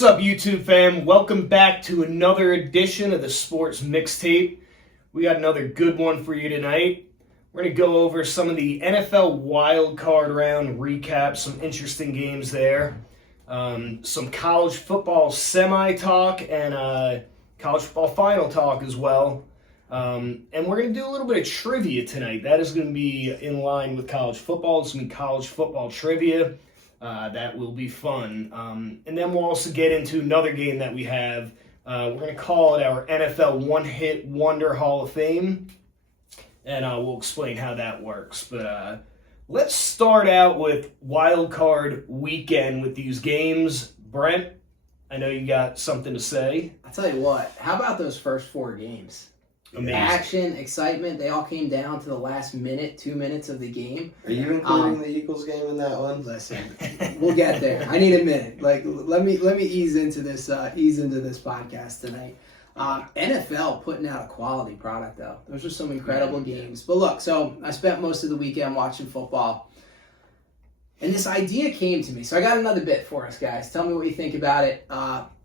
What's up, YouTube fam? Welcome back to another edition of the Sports Mixtape. We got another good one for you tonight. We're going to go over some of the NFL wild card round recap, some interesting games there, some college football semi-talk, and college football final talk as well. And we're going to do a little bit of trivia tonight. That is going to be in line with college football. It's going to be college football trivia. That will be fun. And then we'll also get into another game that we have. We're going to call it our NFL One-Hit Wonder Hall of Fame. And we'll explain how that works. But let's start out with Wild Card Weekend with these games. Brent, I know you got something to say. I'll tell you what. How about those first four games? Amazing. Action, excitement, they all came down to the last minute, 2 minutes of the game. Are you including the Eagles game in that one? Listen, we'll get there. I need a minute. Let me ease into this podcast tonight. NFL putting out a quality product though. Those are some incredible games. But look, so I spent most of the weekend watching football. And this idea came to me. So I got another bit for us, guys. Tell me what you think about it.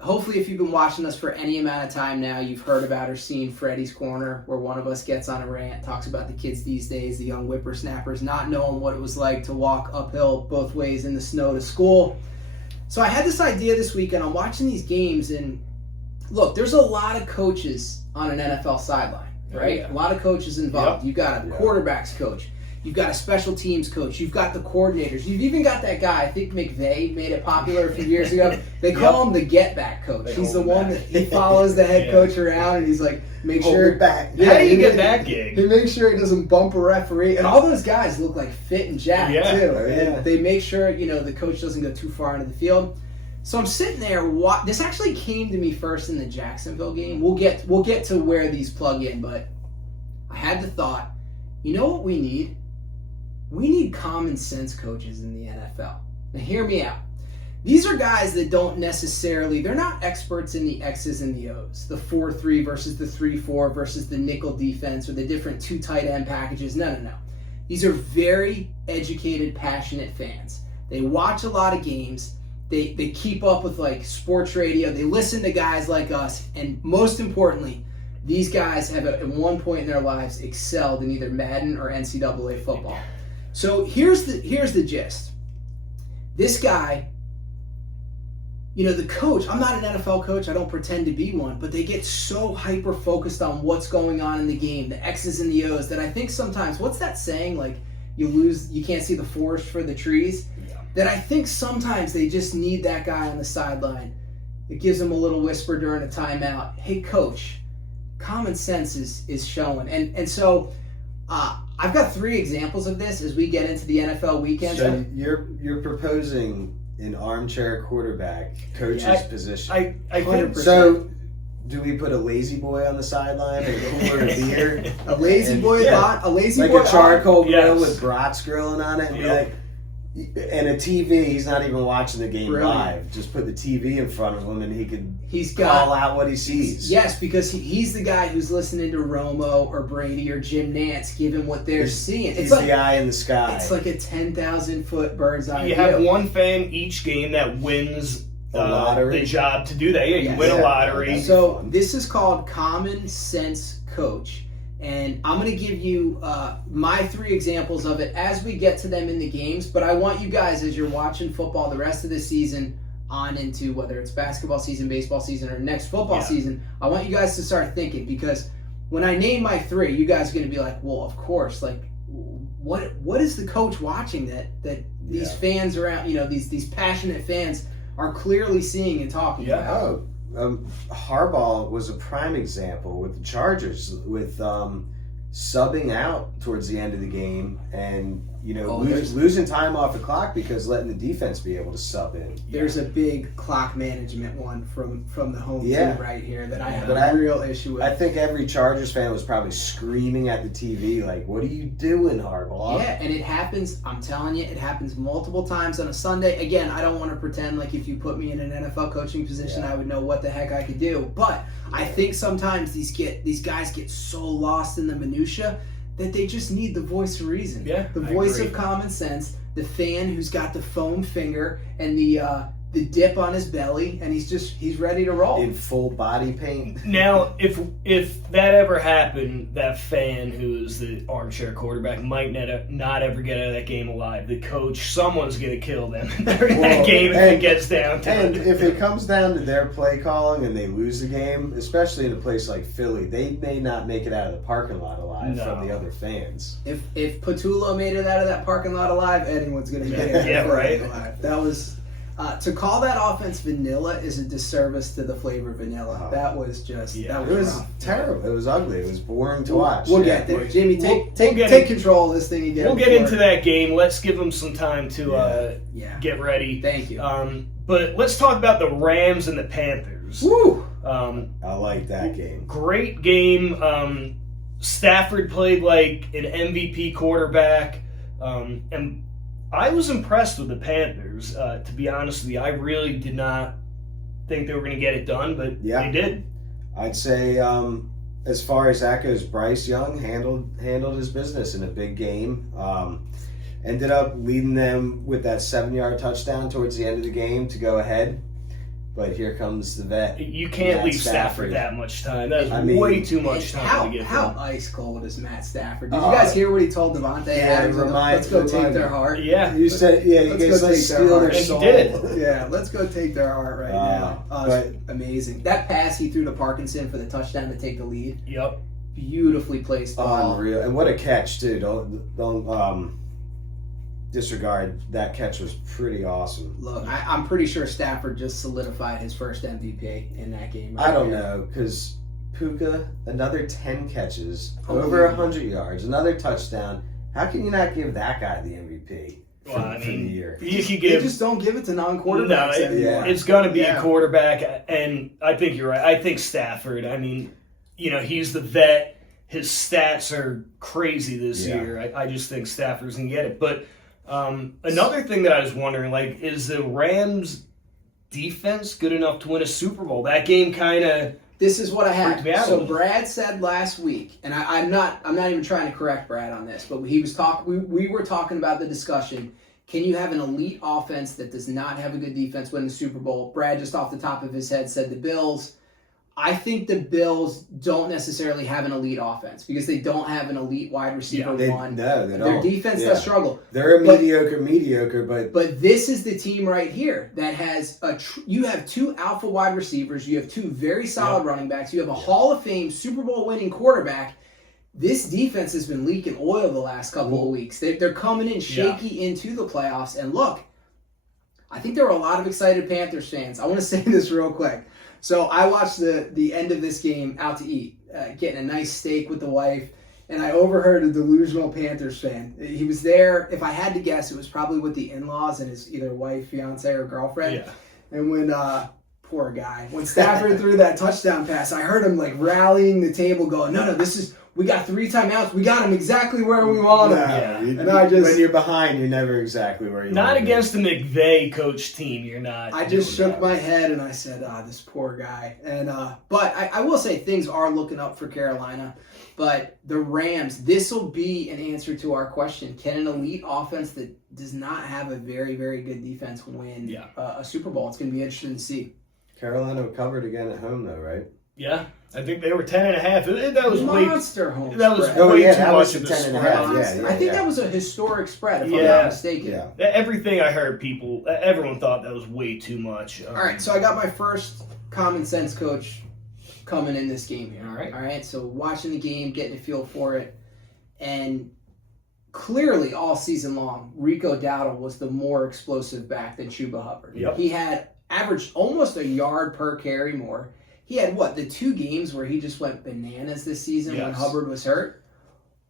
Hopefully, if you've been watching us for any amount of time now, you've heard about or seen Freddie's Corner, where one of us gets on a rant, talks about the kids these days, the young whippersnappers, not knowing what it was like to walk uphill both ways in the snow to school. So I had this idea this weekend. I'm watching these games, and look, there's a lot of coaches on an NFL sideline, right? Yeah. A lot of coaches involved. You've got a quarterback's coach. You've got a special teams coach. You've got the coordinators. You've even got that guy, I think McVay made it popular a few years ago. They call him the get-back coach. He's the one that he follows the head coach around, and he's like, make sure... back. How do you get that gig? He makes sure he doesn't bump a referee. And all those guys look like fit and jacked, too. Oh, yeah. They make sure, the coach doesn't go too far into the field. So I'm sitting there. This actually came to me first in the Jacksonville game. We'll get to where these plug in, but I had the thought, you know what we need? We need common sense coaches in the NFL. Now hear me out. These are guys that don't necessarily, they're not experts in the X's and the O's. The 4-3 versus the 3-4 versus the nickel defense or the different two tight end packages. No. These are very educated, passionate fans. They watch a lot of games. They keep up with sports radio. They listen to guys like us. And most importantly, these guys have at one point in their lives excelled in either Madden or NCAA football. So here's the gist. This guy, the coach, I'm not an NFL coach, I don't pretend to be one, but they get so hyper-focused on what's going on in the game, the X's and the O's, that I think sometimes, what's that saying, you can't see the forest for the trees? Yeah. That I think sometimes they just need that guy on the sideline that gives them a little whisper during a timeout. Hey, coach, common sense is showing. And so... I've got 3 examples of this as we get into the NFL weekend. So you're proposing an armchair quarterback coach's position. I 100%. So do we put a lazy boy on the sideline and pour a beer? A lazy boy, a lazy boy, a charcoal grill yes. with brats grilling on it, and be like. And a TV, he's not even watching the game live. Just put the TV in front of him and he can call out what he sees. Yes, because he's the guy who's listening to Romo or Brady or Jim Nantz give him what they're seeing. He's the eye in the sky. It's like a 10,000-foot bird's eye view. You have one fan each game that wins the job to do that. Yeah, you win a lottery. So this is called Common Sense Coach. And I'm going to give you my 3 examples of it as we get to them in the games. But I want you guys, as you're watching football the rest of the season on into whether it's basketball season, baseball season, or next football season, I want you guys to start thinking. Because when I name my 3, you guys are going to be like, well, of course. What is the coach watching that these fans around, these passionate fans are clearly seeing and talking about? Harbaugh was a prime example with the Chargers, with subbing out towards the end of the game and losing time off the clock because letting the defense be able to sub in. There's a big clock management one from the home team right here that I have a real issue with. I think every Chargers fan was probably screaming at the TV like, "What are you doing, Harbaugh?" Yeah, and it happens. I'm telling you, it happens multiple times on a Sunday. Again, I don't want to pretend like if you put me in an NFL coaching position, I would know what the heck I could do. But I think sometimes these guys get so lost in the minutia that they just need the voice of reason. Yeah, the voice of common sense, the fan who's got the foam finger and the the dip on his belly, and he's ready to roll. In full body paint. Now, if that ever happened, that fan who's the armchair quarterback might not ever get out of that game alive. The coach, someone's going to kill them during that game if it gets down to And it. if it comes down to their play calling and they lose the game, especially in a place like Philly, they may not make it out of the parking lot alive from the other fans. If Patullo made it out of that parking lot alive, anyone's going to get it Yeah, right. alive. That was to call that offense vanilla is a disservice to the flavor vanilla. Oh. That was just Yeah. that It was rough. terrible. It was ugly. It was boring to watch. We'll Yeah. get there. Jimmy, We'll take get control of this thing again. We'll get into that game. Let's give them some time to Yeah. get ready. Thank you. But let's talk about the Rams and the Panthers. Woo! I like that game. Great game. Stafford played like an MVP quarterback. And I was impressed with the Panthers, to be honest with you. I really did not think they were going to get it done, but they did. I'd say, as far as that goes, Bryce Young handled his business in a big game. Ended up leading them with that 7-yard touchdown towards the end of the game to go ahead. But here comes the vet. You can't Matt leave Stafford that much time. That's way too much time How to get ice cold is Matt Stafford? Did you guys hear what he told Devontae Adams? Let's go take their heart. Yeah. You said, Let's go take steal their their heart. soul. He did. Yeah, let's go take their heart right now. It's amazing. That pass he threw to Parkinson for the touchdown to take the lead. Yep. Beautifully placed ball. Unreal. And what a catch, too. Don't disregard that catch. Was pretty awesome. Look, I'm pretty sure Stafford just solidified his first MVP in that game. I don't know, because Puka, another 10 catches, over Unbelievable. 100 yards, another touchdown. How can you not give that guy the MVP Well, I for the mean, year? you could They give. just don't give it to non-quarterbacks anymore. It's going to be Yeah. a quarterback, and I think you're right. I think Stafford. I mean, he's the vet. His stats are crazy this year. I just think Stafford's going to get it. But another thing that I was wondering, is the Rams' defense good enough to win a Super Bowl? That game kind of. This is what I Freaked me had. out a So little. Brad said last week, and I'm not even trying to correct Brad on this, but he was we were talking about the discussion. Can you have an elite offense that does not have a good defense win the Super Bowl? Brad, just off the top of his head, said the Bills. I think the Bills don't necessarily have an elite offense because they don't have an elite wide receiver one. No, they don't. Their defense does struggle. They're mediocre, but But this is the team right here that has you have 2 alpha wide receivers, you have 2 very solid running backs, you have a Hall of Fame Super Bowl winning quarterback. This defense has been leaking oil the last couple of weeks. They're coming in shaky into the playoffs. And look, I think there were a lot of excited Panthers fans. I want to say this real quick. So I watched the end of this game out to eat, getting a nice steak with the wife, and I overheard a delusional Panthers fan. He was there. If I had to guess, it was probably with the in-laws and his either wife, fiance, or girlfriend. Yeah. And when poor guy, when Stafford threw that touchdown pass, I heard him rallying the table, going, "No, we got 3 timeouts. We got him exactly where we want him." Yeah. When you're behind, you're never exactly where you want Not to be. against the McVay coach team. You're not. I just doing shook my head and I said, this poor guy. And but I will say things are looking up for Carolina. But the Rams, this will be an answer to our question. Can an elite offense that does not have a very, very good defense win a Super Bowl? It's going to be interesting to see. Carolina covered again at home, though, right? Yeah, I think they were 10.5. That was monster home That was spread. way too that much was of the the 10 and a spread. half. I think that was a historic spread, if I'm Yeah. not mistaken. Yeah. Everything I heard, everyone thought that was way too much. All right, so I got my first common sense coach coming in this game here. All right. So watching the game, getting a feel for it, and clearly all season long, Rico Dowdle was the more explosive back than Chuba Hubbard. Yep. He had averaged almost a yard per carry more. He had the 2 games where he just went bananas this season when Hubbard was hurt.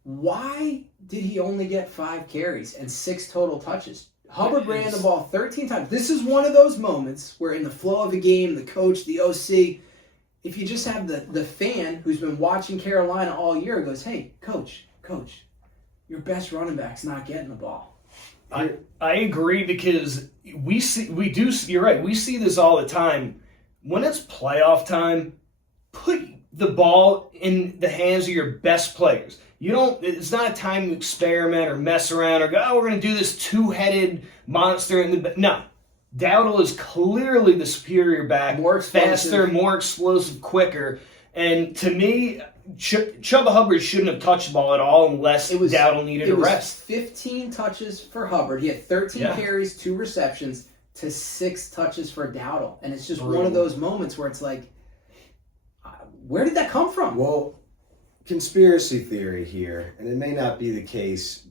Why did he only get 5 carries and 6 total touches? Hubbard ran the ball 13 times. This is one of those moments where in the flow of a game, the coach, the OC, if you just have the fan who's been watching Carolina all year goes, "Hey, coach, your best running back's not getting the ball." I agree because you're right. We see this all the time. When it's playoff time, put the ball in the hands of your best players. It's not a time to experiment or mess around or go, we're going to do this 2-headed monster. No. Dowdle is clearly the superior back, More explosive. faster, more explosive, quicker. And to me, Chuba Hubbard shouldn't have touched the ball at all unless Dowdle needed a rest. 15 touches for Hubbard. He had 13 carries, 2 receptions, to 6 touches for Dowdle. And it's just one of those moments where it's like, where did that come from? Well, conspiracy theory here, and it may not be the case,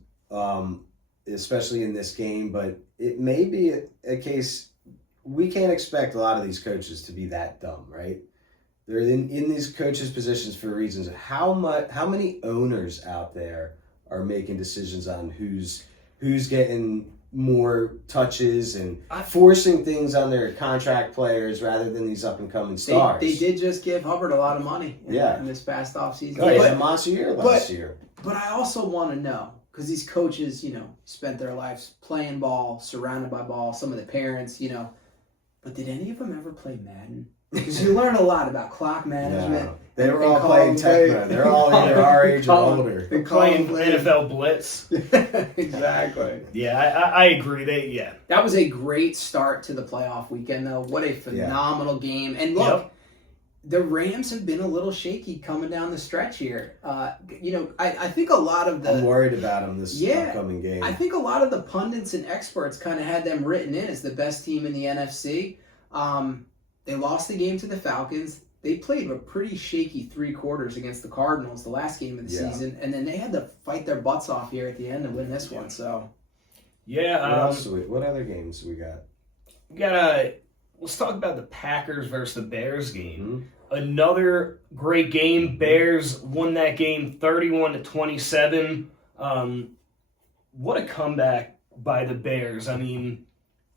especially in this game, but it may be a case. We can't expect a lot of these coaches to be that dumb, right? They're in these coaches' positions for reasons. How many owners out there are making decisions on who's getting more touches and forcing things on their contract players rather than these up and coming stars? They did just give Hubbard a lot of money in this past offseason. Oh, he had a monster year last year. But I also want to know, because these coaches, spent their lives playing ball, surrounded by ball, some of the parents, but did any of them ever play Madden? Because you learn a lot about clock management. No, they were all playing Tecmo. They're all either our age or older. They're playing NFL Blitz. Exactly. Yeah, I agree. That was a great start to the playoff weekend, though. What a phenomenal game. And look, the Rams have been a little shaky coming down the stretch here. I think a lot of the... I'm worried about them this upcoming game. I think a lot of the pundits and experts kind of had them written in as the best team in the NFC. They lost the game to the Falcons. They played a pretty shaky 3 quarters against the Cardinals the last game of the season, and then they had to fight their butts off here at the end to win this one. So, what other games we got? Let's talk about the Packers versus the Bears game. Mm-hmm. Another great game. Bears won that game 31-27. What a comeback by the Bears! I mean,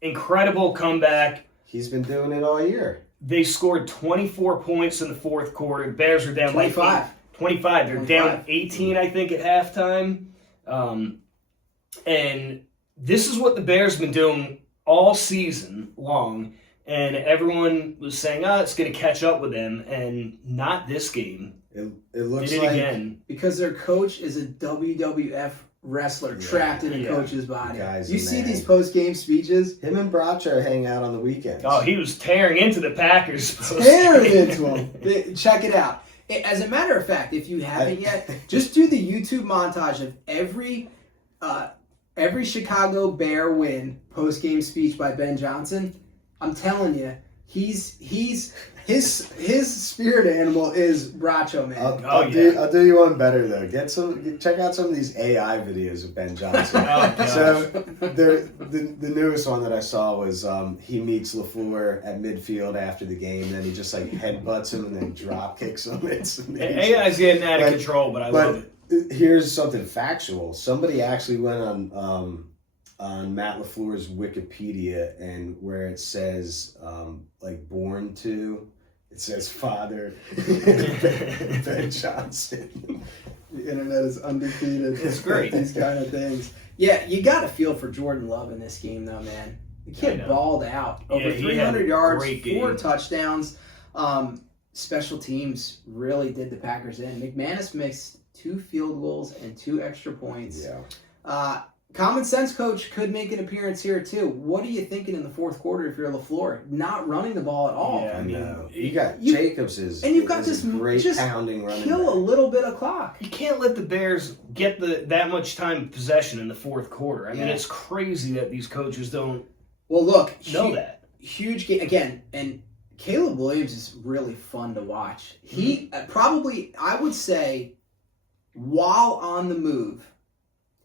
incredible comeback. He's been doing it all year. They scored 24 points in the fourth quarter. The Bears are down 25. 25. They're down 18, I think, at halftime. And this is what the Bears have been doing all season long. And everyone was saying, it's going to catch up with them. And not this game. It looks like again. Because their coach is a WWF wrestler trapped in a coach's body. You see these post-game speeches? Him and Bracho hang out on the weekends. Oh, he was tearing into the Packers. Tearing into them. Check it out. As a matter of fact, if you haven't yet, just do the YouTube montage of every Chicago Bear win post-game speech by Ben Johnson. I'm telling you, his spirit animal is Bracho, man. I'll do you one better though. Check out some of these AI videos of Ben Johnson. So the newest one that I saw was he meets LaFleur at midfield after the game, and then he just headbutts him and then drop kicks him. It's amazing. AI's getting out of control, but I love it. Here's something factual. Somebody actually went on Matt LaFleur's Wikipedia, and where it says born to, it says father Ben Johnson. The internet is undefeated. It's great. These kind of things. Yeah, you got to feel for Jordan Love in this game, though, man. The kid balled out. Over 300 yards, 4 touchdowns. Special teams really did the Packers in. McManus missed 2 field goals and 2 extra points. Yeah. Common sense coach could make an appearance here too. What are you thinking in the fourth quarter if you're LaFleur? Not running the ball at all. Yeah, I mean, you got Jacobs and you've got this great pounding running. Kill a little bit of clock. You can't let the Bears get that much time of possession in the fourth quarter. I mean, it's crazy that these coaches don't. Well, look, that huge game again, and Caleb Williams is really fun to watch. He probably, I would say, while on the move,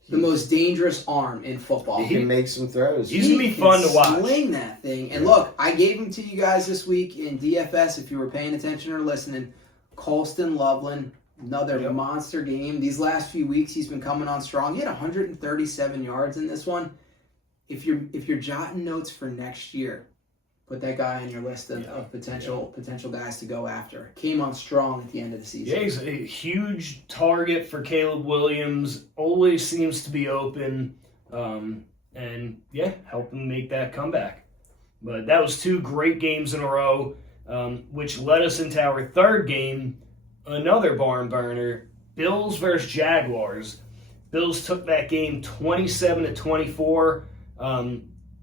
the most dangerous arm in football. He can make some throws. He's going to be fun to watch. Sling that thing. And look, I gave him to you guys this week in DFS if you were paying attention or listening. Colston Loveland, another monster game. These last few weeks he's been coming on strong. He had 137 yards in this one. If you're jotting notes for next year, put that guy on your list of potential guys to go after. Came on strong at the end of the season. Yeah, he's a huge target for Caleb Williams. Always seems to be open. And help him make that comeback. But that was 2 great games in a row, which led us into our third game, another barn burner, Bills versus Jaguars. Bills took that game 27-24.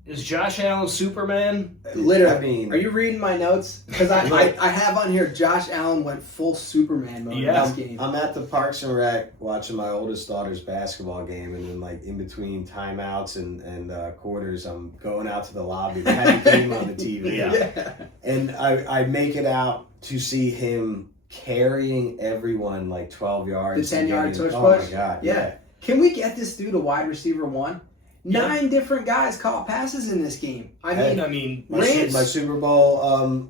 Is Josh Allen Superman? Literally. I mean, are you reading my notes? Because I have on here Josh Allen went full Superman mode in this game. I'm at the Parks and Rec watching my oldest daughter's basketball game, and then like in between timeouts and quarters, I'm going out to the lobby. They had the game on the TV, Yeah. and I make it out to see him carrying everyone like 12 yards. The 10-yard tush push? Oh my God, yeah. Can we get this dude a wide receiver 1? 9 different guys caught passes in this game. I mean, my Super Bowl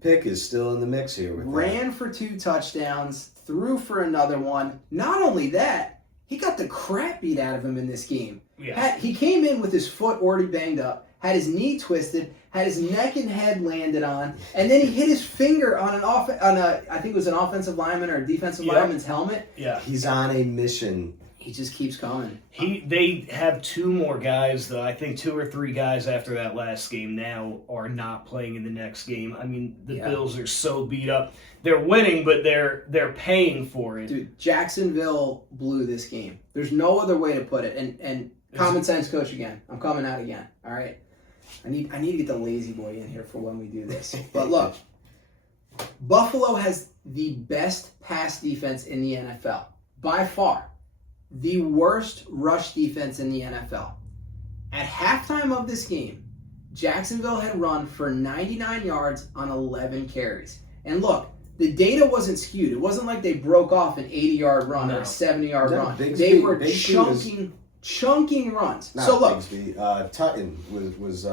pick is still in the mix here. Ran for 2 touchdowns, threw for another one. Not only that, he got the crap beat out of him in this game. Yeah. He came in with his foot already banged up, had his knee twisted, had his neck and head landed on, and then he hit his finger on I think it was an offensive lineman or a defensive lineman's helmet. Yeah. He's on a mission. He just keeps coming. They have 2 more guys, though. I think 2 or 3 guys after that last game now are not playing in the next game. I mean, the Bills are so beat up. They're winning, but they're paying for it. Dude, Jacksonville blew this game. There's no other way to put it. And common sense coach again. I'm coming out again. All right. I need to get the lazy boy in here for when we do this. But look, Buffalo has the best pass defense in the NFL by far. The worst rush defense in the NFL. At halftime of this game, Jacksonville had run for 99 yards on 11 carries. And look, the data wasn't skewed. It wasn't like they broke off an 80-yard run or a 70-yard run. They were chunking runs. So look, Tutton was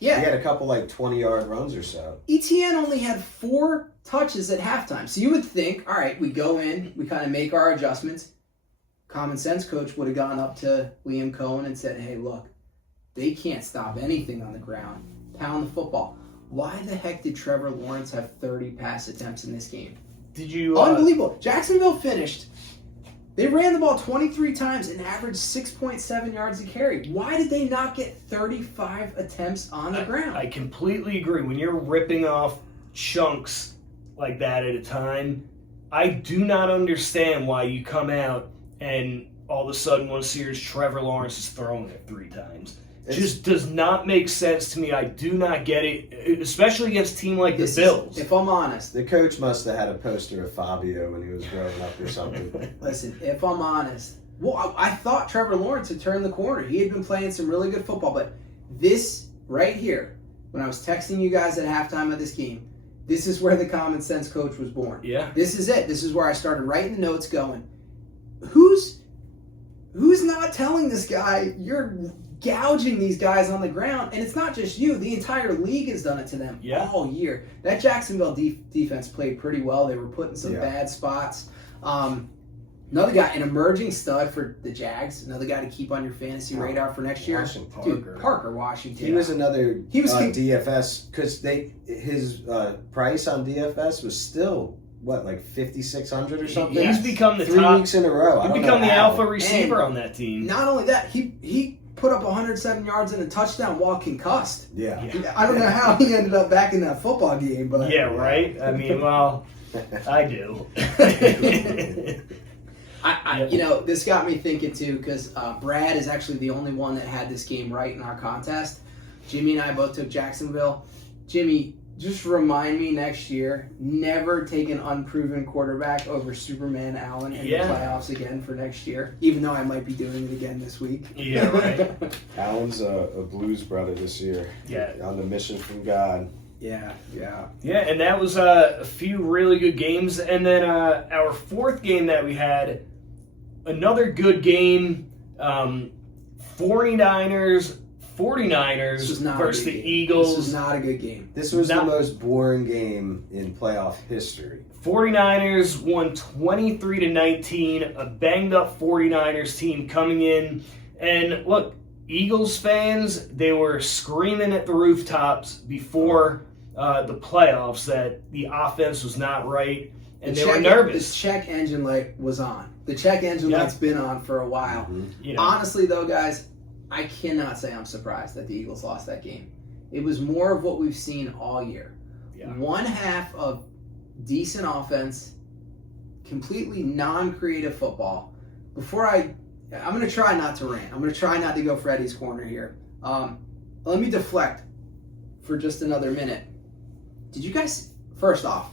he had a couple like 20-yard runs or so. ETN only had 4 touches at halftime. So you would think, all right, we go in, we kind of make our adjustments. Common sense coach would have gone up to Liam Cohen and said, hey, look, they can't stop anything on the ground. Pound the football. Why the heck did Trevor Lawrence have 30 pass attempts in this game? Did you? Unbelievable. Jacksonville finished. They ran the ball 23 times and averaged 6.7 yards a carry. Why did they not get 35 attempts on the ground? I completely agree. When you're ripping off chunks like that at a time, I do not understand why you come out and all of a sudden one series Trevor Lawrence is throwing it 3 times. It just does not make sense to me. I do not get it, especially against a team like the Bills. If I'm honest. The coach must have had a poster of Fabio when he was growing up or something. Listen, if I'm honest. Well, I thought Trevor Lawrence had turned the corner. He had been playing some really good football. But this right here, when I was texting you guys at halftime of this game, this is where the common sense coach was born. Yeah. This is it. This is where I started writing the notes going, who's not telling this guy you're gouging these guys on the ground? And it's not just you. The entire league has done it to them all year. That Jacksonville defense played pretty well. They were put in some bad spots. Another guy, an emerging stud for the Jags. Another guy to keep on your fantasy radar for next year. Parker Washington. He was another DFS because his price on DFS was still like 5,600 or something. He's become the 3 weeks in a row. He's become the alpha receiver on that team. Not only that, he put up 107 yards and a touchdown while concussed. Yeah. I don't know how he ended up back in that football game, but right. I mean, well, I do. This got me thinking too, because Brad is actually the only one that had this game right in our contest. Jimmy and I both took Jacksonville. Jimmy, just remind me next year, never take an unproven quarterback over Superman Allen in the playoffs again for next year, even though I might be doing it again this week. Yeah, right. Allen's a blues brother this year. Yeah. On the mission from God. Yeah. Yeah, and that was a few really good games. And then our 4th game that we had, another good game, 49ers versus the Eagles. This was not a good game. This was the most boring game in playoff history. 49ers won 23-19, a banged-up 49ers team coming in. And look, Eagles fans, they were screaming at the rooftops before the playoffs that the offense was not right, and they were nervous. The check engine light was on. The check engine light's been on for a while. Mm-hmm. Honestly, though, guys, I cannot say I'm surprised that the Eagles lost that game. It was more of what we've seen all year. Yeah. One half of decent offense, completely non-creative football. I'm going to try not to rant. I'm going to try not to go Freddie's corner here. let me deflect for just another minute. Did you guys, first off,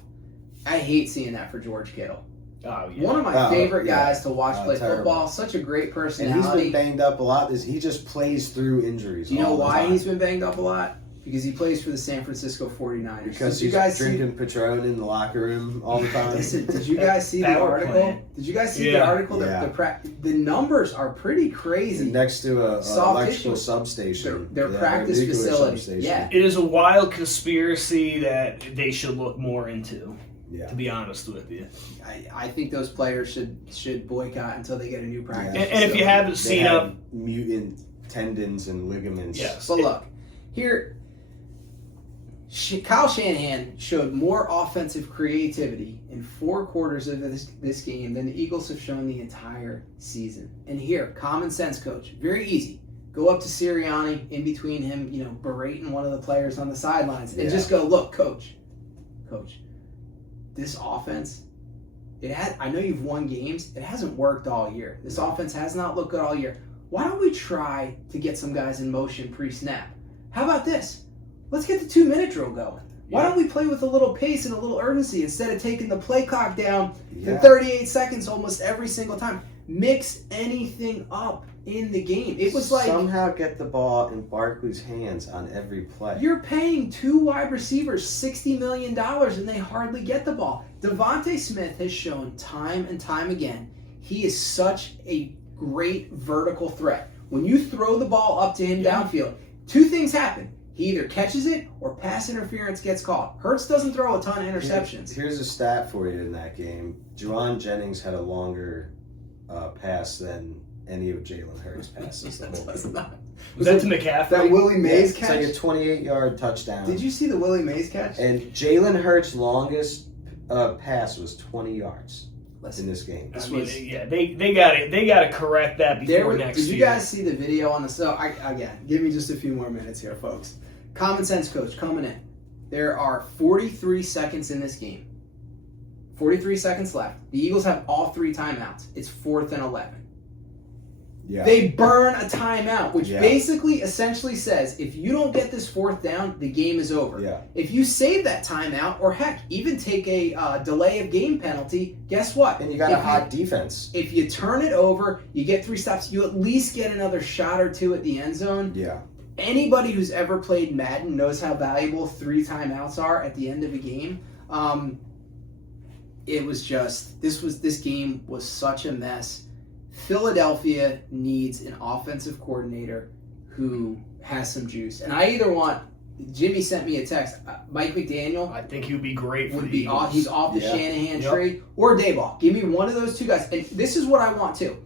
I hate seeing that for George Kittle. Oh, yeah. One of my favorite guys to watch play terrible. football. Such a great personality. And he's been banged up a lot. He just plays through injuries. Do you know why he's been banged up a lot? Because he plays for the San Francisco 49ers. Because he's drinking Patron in the locker room all the time. Listen, did you guys see the article? Plant. Did you guys see the article? The numbers are pretty crazy. Next to a electrical substation. Their practice facility. Yeah. It is a wild conspiracy that they should look more into. Yeah. To be honest with you, I think those players should boycott until they get a new practice. And if you haven't seen mutant tendons and ligaments. Yes. But look, here, Kyle Shanahan showed more offensive creativity in 4 quarters of this game than the Eagles have shown the entire season. And here, common sense, coach, very easy. Go up to Sirianni in between him, berating one of the players on the sidelines, and just go, look, coach. This offense, I know you've won games. It hasn't worked all year. This offense has not looked good all year. Why don't we try to get some guys in motion pre-snap? How about this? Let's get the 2-minute drill going. Why don't we play with a little pace and a little urgency instead of taking the play clock down to 38 seconds almost every single time? Mix anything up in the game. It was like somehow get the ball in Barkley's hands on every play. You're paying 2 wide receivers $60 million and they hardly get the ball. Devontae Smith has shown time and time again he is such a great vertical threat. When you throw the ball up to him downfield, 2 things happen. He either catches it or pass interference gets caught. Hurts doesn't throw a ton of interceptions. Here's a stat for you in that game. Juwan Jennings had a longer pass than any of Jalen Hurts' passes the whole game. Was that to McCaffrey? That Willie Mays catch? It's like a 28-yard touchdown. Did you see the Willie Mays catch? And Jalen Hurts' longest pass was 20 yards in this game. They got to correct that before next year. Did you guys see the video on the? So again, give me just a few more minutes here, folks. Common sense, coach, coming in. There are 43 seconds in this game. 43 seconds left. The Eagles have all 3 timeouts. It's 4th and 11. Yeah. They burn a timeout, which basically essentially says if you don't get this 4th down, the game is over. Yeah. If you save that timeout, or heck, even take a delay of game penalty, guess what? And you got a hot defense. If you turn it over, you get 3 stops, you at least get another shot or 2 at the end zone. Yeah. Anybody who's ever played Madden knows how valuable 3 timeouts are at the end of a game. It was just this game was such a mess. Philadelphia needs an offensive coordinator who has some juice. And I either want, Jimmy sent me a text, Mike McDaniel. I think he would be great for the Eagles. He's off the Shanahan tree. Or Dayball. Give me one of those 2 guys. And this is what I want too.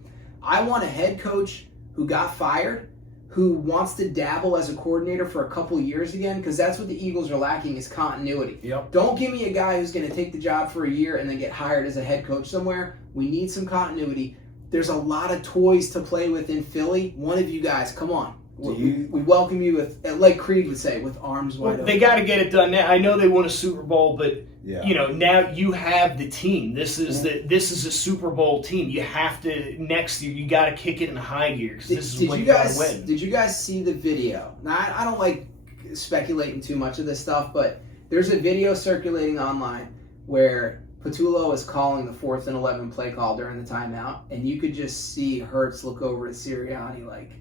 I want a head coach who got fired, who wants to dabble as a coordinator for a couple years again, because that's what the Eagles are lacking is continuity. Yep. Don't give me a guy who's going to take the job for a year and then get hired as a head coach somewhere. We need some continuity. There's a lot of toys to play with in Philly. One of you guys, come on. We welcome you with, like Creed would say, with arms wide open. They got to get it done now. I know they won a Super Bowl, but now you have the team. This is a Super Bowl team. You have to next year. You got to kick it in high gear because this is when you got to win. Did you guys see the video? Now I don't like speculating too much of this stuff, but there's a video circulating online where Patullo is calling the 4th and 11 play call during the timeout, and you could just see Hurts look over at Sirianni like,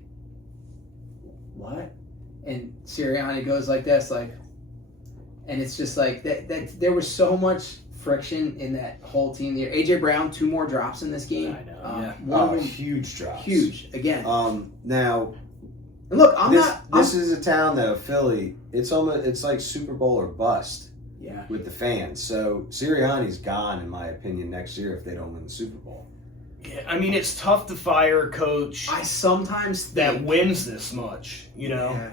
what? And Sirianni goes like this, like, and it's just like that there was so much friction in that whole team there. AJ Brown, 2 more drops in this game. I know. Huge drops. Huge again. Now, and look, this is a town though, Philly. It's like Super Bowl or bust. Yeah. With the fans. So Sirianni's gone, in my opinion, next year if they don't win the Super Bowl. Yeah, I mean, it's tough to fire a coach I sometimes think that wins this much, Yeah.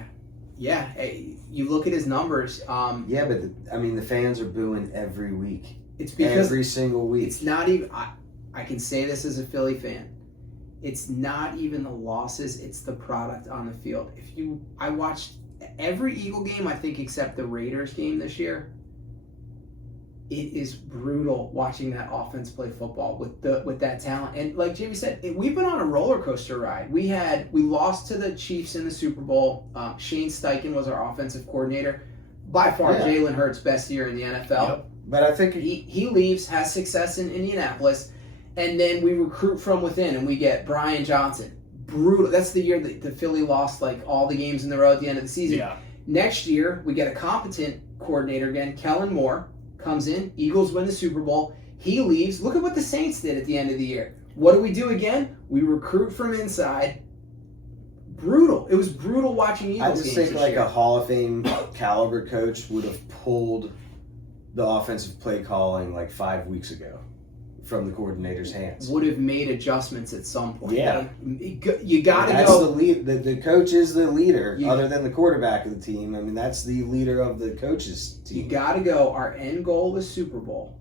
Hey, you look at his numbers. But the fans are booing every week. It's because every single week. It's not even. I can say this as a Philly fan. It's not even the losses; it's the product on the field. I watched every Eagle game, I think, except the Raiders game this year. it is brutal watching that offense play football with that talent. And like Jamie said, we've been on a roller coaster ride. We lost to the Chiefs in the Super Bowl. Shane Steichen was our offensive coordinator. By far, Jalen Hurts' best year in the NFL. Yep. But I think he leaves, has success in Indianapolis, and then we recruit from within, and we get Brian Johnson. Brutal. That's the year that the Philly lost like all the games in a row at the end of the season. Yeah. Next year, we get a competent coordinator again, Kellen Moore. Comes in, Eagles win the Super Bowl. He leaves. Look at what the Saints did at the end of the year. What do we do again? We recruit from inside. Brutal. It was brutal watching Eagles I just games think like a Hall of Fame caliber coach would have pulled the offensive play calling like 5 weeks ago from the coordinator's hands. Would have made adjustments at some point. Yeah. You got to That's go. the lead. The coach is the leader, other than the quarterback of the team. I mean, that's the leader of the coach's team. You got to go. Our end goal is Super Bowl.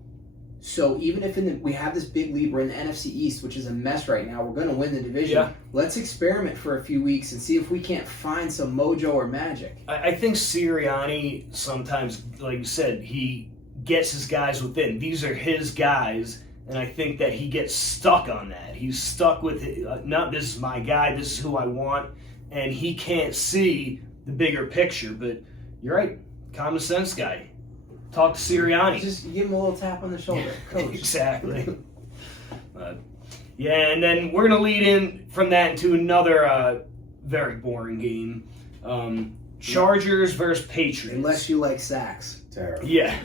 So even if we have this big lead, we're in the NFC East, which is a mess right now. We're going to win the division. Yeah. Let's experiment for a few weeks and see if we can't find some mojo or magic. I think Sirianni sometimes, like you said, he gets his guys within. These are his guys, and I think that he gets stuck on that. He's stuck with, not this is my guy, this is who I want, and he can't see the bigger picture. But you're right, common sense guy. Talk to Sirianni. Just give him a little tap on the shoulder. Coach. Exactly. Yeah, and then we're going to lead in from that into another very boring game. Chargers versus Patriots. Unless you like sacks. Terrible. Yeah.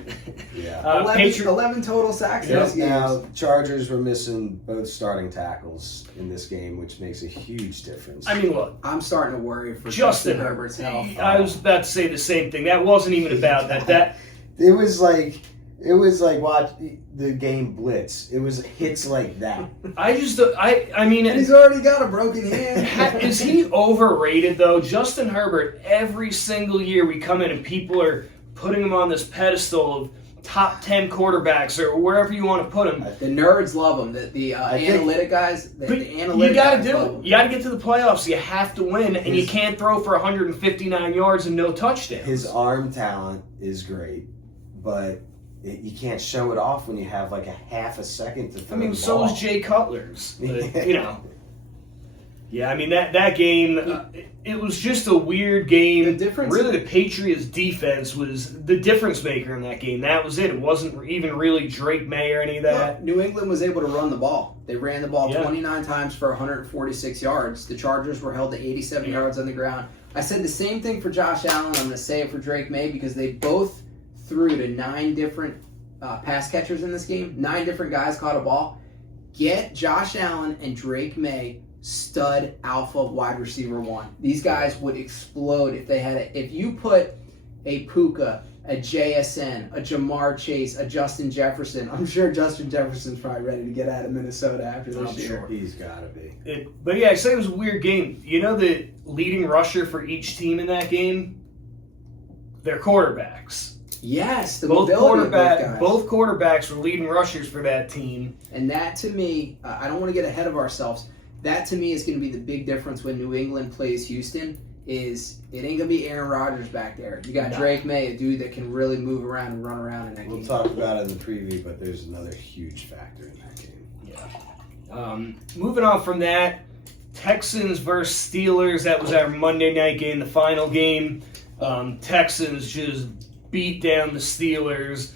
Yeah. 11 total sacks in this game. Now, Chargers were missing both starting tackles in this game, which makes a huge difference. I mean, look. I'm starting to worry for Justin Herbert's health. I was about to say the same thing. That wasn't even about that. It was like watch the game blitz. It was hits like that. I mean, And he's already got a broken hand. is he overrated though? Justin Herbert, every single year we come in and people are putting him on this pedestal of top 10 quarterbacks or wherever you want to put him. The nerds love him. The analytic guys. The analytic you got to guys do love it. him. You got to get to the playoffs. You have to win, and you can't throw for 159 yards and no touchdowns. His arm talent is great, but you can't show it off when you have like a half a second to throw. I mean, the so ball. is Jay Cutler's. But, you know. Yeah, I mean, that game, it was just a weird game. The difference... Really, the Patriots' defense was the difference maker in that game. That was it. It wasn't even really Drake May or any of that. New England was able to run the ball. They ran the ball 29 times for 146 yards. The Chargers were held to 87 yards on the ground. I said the same thing for Josh Allen. I'm going to say it for Drake May because they both threw to 9 different pass catchers in this game. 9 different guys caught a ball. Get Josh Allen and Drake May stud alpha wide receiver 1. These guys would explode if they had it. If you put a Puka, a JSN, a Jamar Chase, a Justin Jefferson, I'm sure Justin Jefferson's probably ready to get out of Minnesota after this year. Sure. He's got to be. But yeah, I say it was a weird game. You know the leading rusher for each team in that game? Their quarterbacks. Yes, the both mobility of both guys. Both quarterbacks were leading rushers for that team. And that to me, I don't want to get ahead of ourselves. That to me is going to be the big difference when New England plays Houston. Is it ain't gonna be Aaron Rodgers back there? You got Drake May, a dude that can really move around and run around in that game. We'll talk about it in the preview, but there's another huge factor in that game. Yeah. Moving on from that, Texans versus Steelers. That was our Monday night game, the final game. Texans just beat down the Steelers.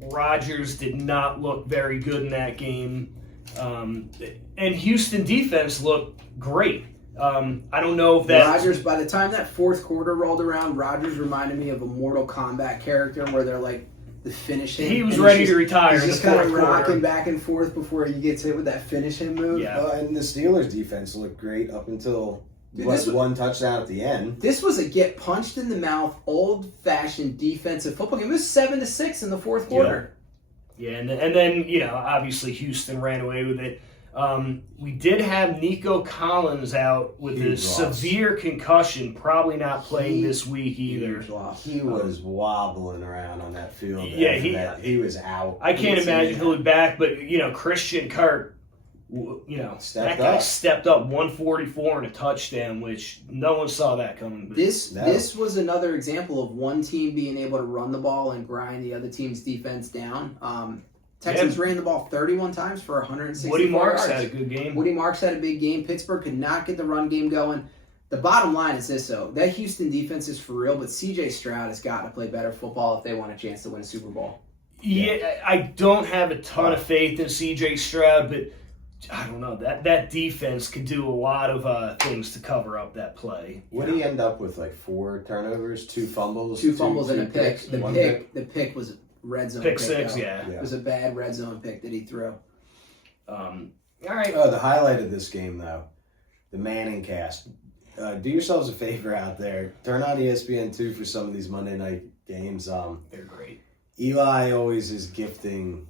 Rodgers did not look very good in that game. And Houston defense looked great. I don't know if that... Rodgers, by the time that fourth quarter rolled around, Rodgers reminded me of a Mortal Kombat character where they're like the finish him. He was ready to retire. He's in just the kind of fourth quarter. rocking back and forth before he gets hit with that finish him move. Yeah. And the Steelers defense looked great up until one touchdown at the end. This was a get punched in the mouth, old-fashioned defensive football game. It was 7-6 in the fourth quarter. Yeah, and then, obviously Houston ran away with it. We did have Nico Collins out with a severe concussion, probably not playing this week either. He was wobbling around on that field. Yeah, he was out. I can't imagine he'll be back, but, Christian Kirk Stepped that guy up. stepped up 144 and a touchdown, which no one saw that coming. But This was another example of one team being able to run the ball and grind the other team's defense down. Texans ran the ball 31 times for 164 Woody Marks yards. had a good game. Woody Marks had a big game. Pittsburgh could not get the run game going. The bottom line is this, though. That Houston defense is for real, but C.J. Stroud has got to play better football if they want a chance to win a Super Bowl. Yeah, I don't have a ton of faith in C.J. Stroud, but I don't know. That defense could do a lot of things to cover up that play. What did he end up with? Like 4 turnovers, 2 fumbles? Two fumbles and a pick. picks, The pick was a red zone Pick pick. six, though. yeah. It was a bad red zone pick that he threw. All right. Oh, the highlight of this game, though, the Manning cast. Do yourselves a favor out there. Turn on ESPN2 for some of these Monday night games. They're great. Eli always is gifting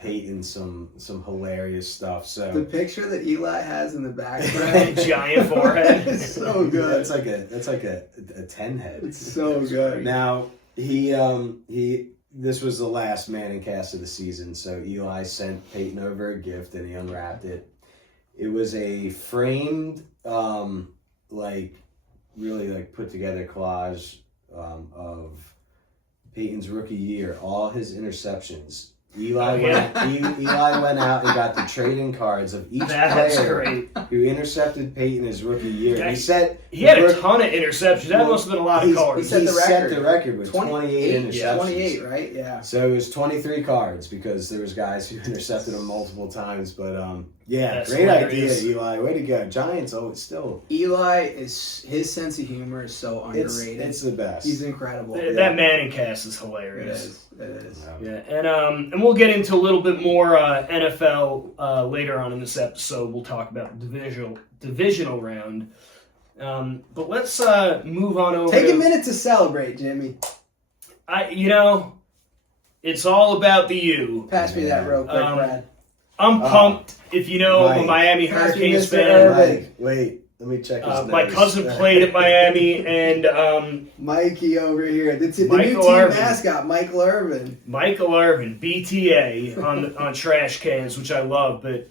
Peyton some hilarious stuff. So The picture that Eli has in the background Giant forehead. is so good. That's like a 10 head. It's so good. Now this was the last Manning cast of the season, so Eli sent Peyton over a gift and he unwrapped it. It was a framed really put together collage of Peyton's rookie year, all his interceptions. Eli went out and got the trading cards of each That's player great. who intercepted Peyton his rookie year. Yeah, He had a ton of interceptions. That must have been a lot of He cards. set the set record. the record with 28 interceptions. 28, right? Yeah. So it was 23 cards because there was guys who intercepted him multiple times. But That's great hilarious. idea, Eli. Way to go. Giants, still. Eli his sense of humor is so underrated. It's the best. He's incredible. That Manning cast is It hilarious. is. It is. Yeah, and we'll get into a little bit more NFL later on in this episode. We'll talk about the divisional round. But let's move on over. Take a minute to celebrate, Jimmy. It's all about the U. Pass me that real quick, Brad. I'm pumped. If you know, I'm a Mike. Miami Pass me Hurricanes Mr. fan. Irvin. Mike, wait. Let me check his My nose. cousin played at Miami, and Mikey over here. The new Michael team Irvin. mascot, Michael Irvin. Michael Irvin, BTA on trash cans, which I love. But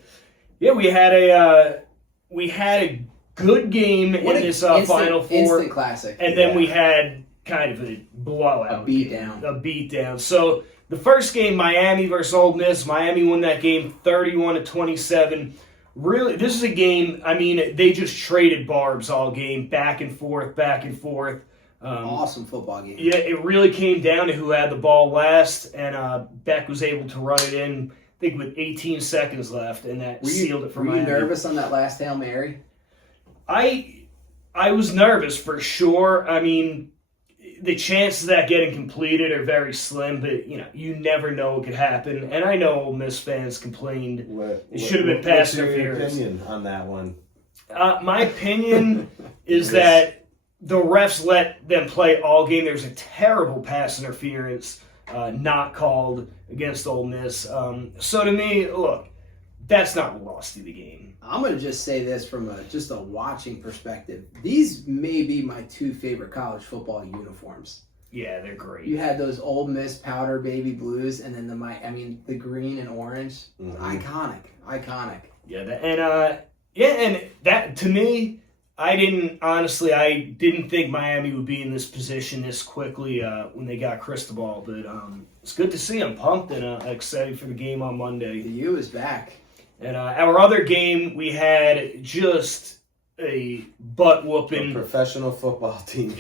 yeah, we had a good game in this Final Four, Instant classic. and then we had kind of a blowout, A beatdown. A beatdown. So the first game, Miami versus Ole Miss. Miami won that game 31-27. Really, this is a game. I mean, they just traded barbs all game, back and forth, back and forth. Awesome football game. Yeah, it really came down to who had the ball last, and Beck was able to run it in, I think, with 18 seconds left, and that sealed it for Miami. Were you nervous on that last Hail Mary? I was nervous for sure. I mean, the chances of that getting completed are very slim, but you never know what could happen. And I know Ole Miss fans complained it should have been pass interference. What's your opinion on that one? My opinion is that the refs let them play all game. There's a terrible pass interference not called against Ole Miss. So to me, look, that's not what lost you the game. I'm going to just say this from just a watching perspective. These may be my 2 favorite college football uniforms. Yeah, they're great. You had those Ole Miss powder baby blues, and then the green and orange. Iconic. Yeah, and that to me, I didn't think Miami would be in this position this quickly when they got Cristobal, but it's good to see. I'm pumped and excited for the game on Monday. The U is back. And our other game, we had just a butt whooping. A professional football team.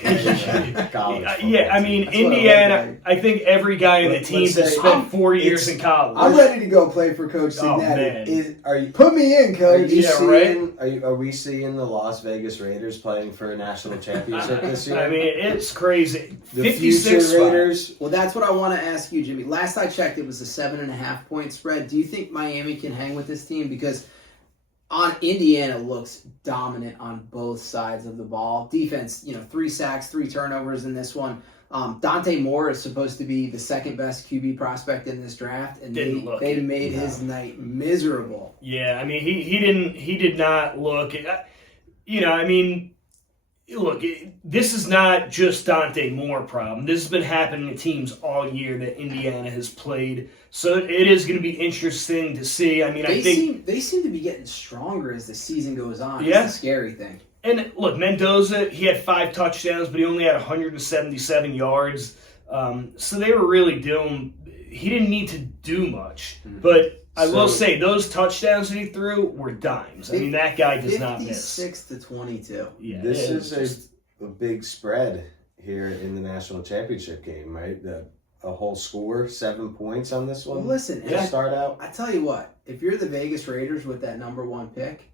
College Yeah, I mean, That's what I Indiana, like. I think every guy in the Let's team say has spent 4 years in college. I'm ready to go play for Coach Oh, Signetti. man. Put me in, Are Coach. you Yeah, seeing? Are we seeing the Las Vegas Raiders playing for a national championship this year? I mean, it's crazy. the 56 future spot. Raiders. Well, that's what I want to ask you, Jimmy. Last I checked, it was a 7.5 point spread. Do you think Miami can hang with this team? Because Indiana looks dominant on both sides of the ball. Defense, 3 sacks, 3 turnovers in this one. Dante Moore is supposed to be the second best QB prospect in this draft, and they made his night miserable. Yeah, I mean, he did not look. I mean, look, this is not just Dante Moore problem. This has been happening to teams all year that Indiana has played. So it is going to be interesting to see. I mean, I think they seem to be getting stronger as the season goes on. Yeah. It's a scary thing. And look, Mendoza, he had 5 touchdowns, but he only had 177 yards. So they were really doing. He didn't need to do much, but I will say those touchdowns that he threw were dimes. I mean, that guy does not miss. 56-22. Yeah, this is a big spread here in the national championship game, right? A whole score, 7 points on this one. Well, listen, to start out. I tell you what, if you're the Vegas Raiders with that number 1 pick,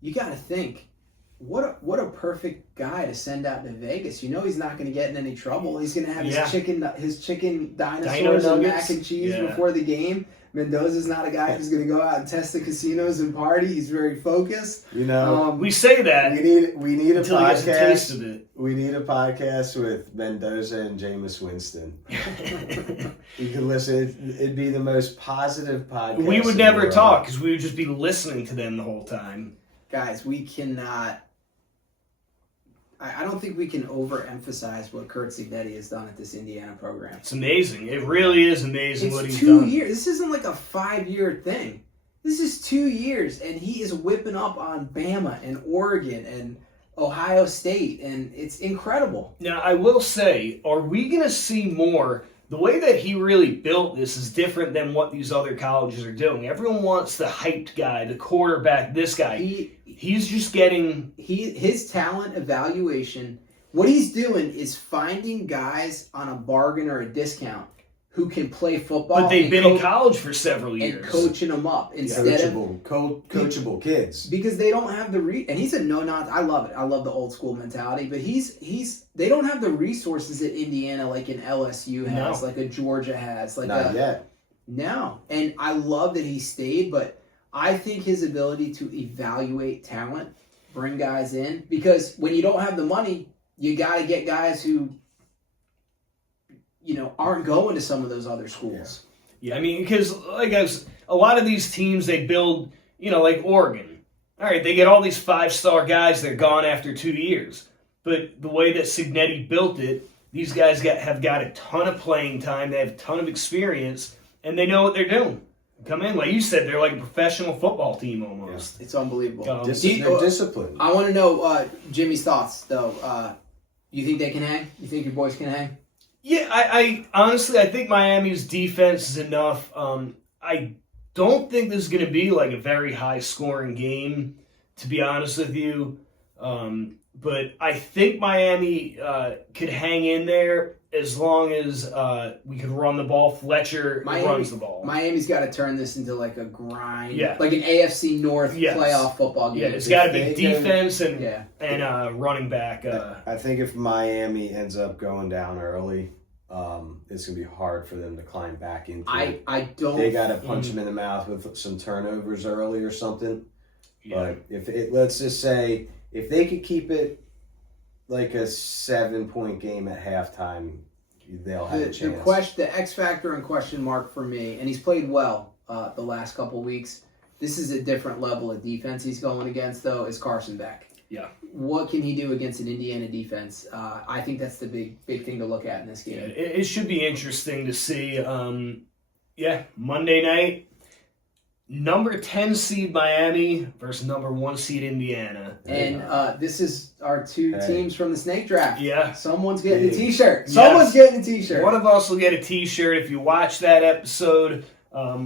you got to think. What a perfect guy to send out to Vegas. You know he's not going to get in any trouble. He's going to have his chicken dinosaurs and mac and cheese before the game. Mendoza's not a guy who's going to go out and test the casinos and party. He's very focused. You know, we say that we need a until he gets a taste of it. We need a podcast with Mendoza and Jameis Winston. You can listen. It'd be the most positive podcast. We would never talk because we would just be listening to them the whole time. Guys, we cannot. I don't think we can overemphasize what Curt Cignetti has done at this Indiana program. It's amazing. It really is amazing what he's done. It's 2 years. This isn't like a 5-year thing. This is 2 years, and he is whipping up on Bama and Oregon and Ohio State, and it's incredible. Now, I will say, are we going to see more? The way that he really built this is different than what these other colleges are doing. Everyone wants the hyped guy, the quarterback, this guy. He's just getting... His talent evaluation, what he's doing is finding guys on a bargain or a discount who can play football. But they've been in college for several years. And coaching them up instead of... Coachable kids. Because they don't have the... And he's a no-nonsense... I love it. I love the old school mentality. But they don't have the resources that Indiana, like an LSU has, like a Georgia has. Not yet. No. And I love that he stayed, but I think his ability to evaluate talent, bring guys in, because when you don't have the money, you got to get guys who, aren't going to some of those other schools. Yeah, I mean, because a lot of these teams, they build, like Oregon. All right, they get all these 5-star guys, they're gone after 2 years. But the way that Cignetti built it, these guys have got a ton of playing time, they have a ton of experience, and they know what they're doing. Come in, like you said, they're like a professional football team almost. Yeah. It's unbelievable. They're disciplined. I want to know Jimmy's thoughts, though. You think they can hang? You think your boys can hang? Yeah, I honestly, I think Miami's defense is enough. I don't think this is going to be like a very high-scoring game, to be honest with you. But I think Miami could hang in there as long as we could run the ball. Fletcher runs the ball. Miami's got to turn this into like a grind, yeah, like an AFC North playoff football game. Yeah, it's got to be defense and running back. I think if Miami ends up going down early, it's going to be hard for them to climb back into it. I don't. They got to punch them in the mouth with some turnovers early or something. Yeah. But let's just say, if they could keep it like a 7-point game at halftime, they'll have a chance. The X factor and question mark for me, and he's played well the last couple weeks. This is a different level of defense he's going against, though, is Carson Beck. Yeah. What can he do against an Indiana defense? I think that's the big thing to look at in this game. Yeah, it should be interesting to see. Monday night. Number 10 seed Miami versus number 1 seed Indiana. And this is our two teams from the snake draft. Yeah. Someone's getting a t-shirt. Someone's getting a t-shirt. One of us will get a t-shirt. If you watch that episode,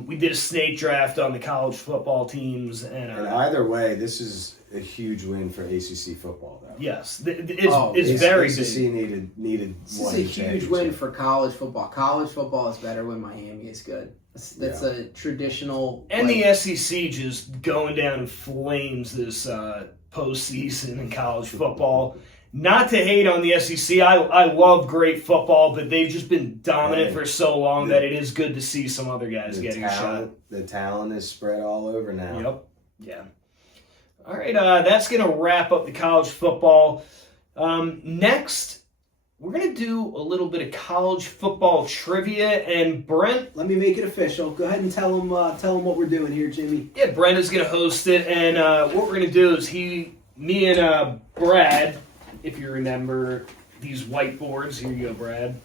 we did a snake draft on the college football teams. And either way, this is a huge win for ACC football, though. Yes. It's very big. ACC needed one. This is a huge win for college football. College football is better when Miami is good. That's a traditional... And the SEC just going down in flames this postseason in college football. Not to hate on the SEC. I love great football, but they've just been dominant for so long that it is good to see some other guys getting a shot. The talent is spread all over now. Yep. Yeah. All right, that's going to wrap up the college football. Next... we're going to do a little bit of college football trivia, and Brent... Let me make it official. Go ahead and tell them what we're doing here, Jimmy. Yeah, Brent is going to host it, and what we're going to do is me and Brad, if you remember these whiteboards. Here you go, Brad.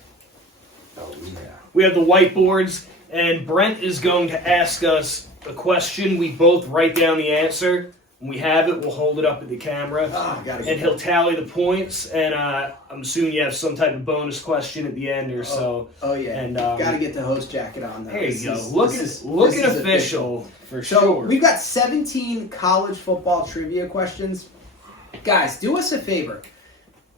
Oh, yeah. We have the whiteboards. And Brent is going to ask us a question. We both write down the answer. When we have it, we'll hold it up at the camera. And he'll tally the points. And I'm assuming you have some type of bonus question at the end or so. Oh, yeah. And got to get the host jacket on, though. There you go. Looking official, for sure. So we've got 17 college football trivia questions. Guys, do us a favor.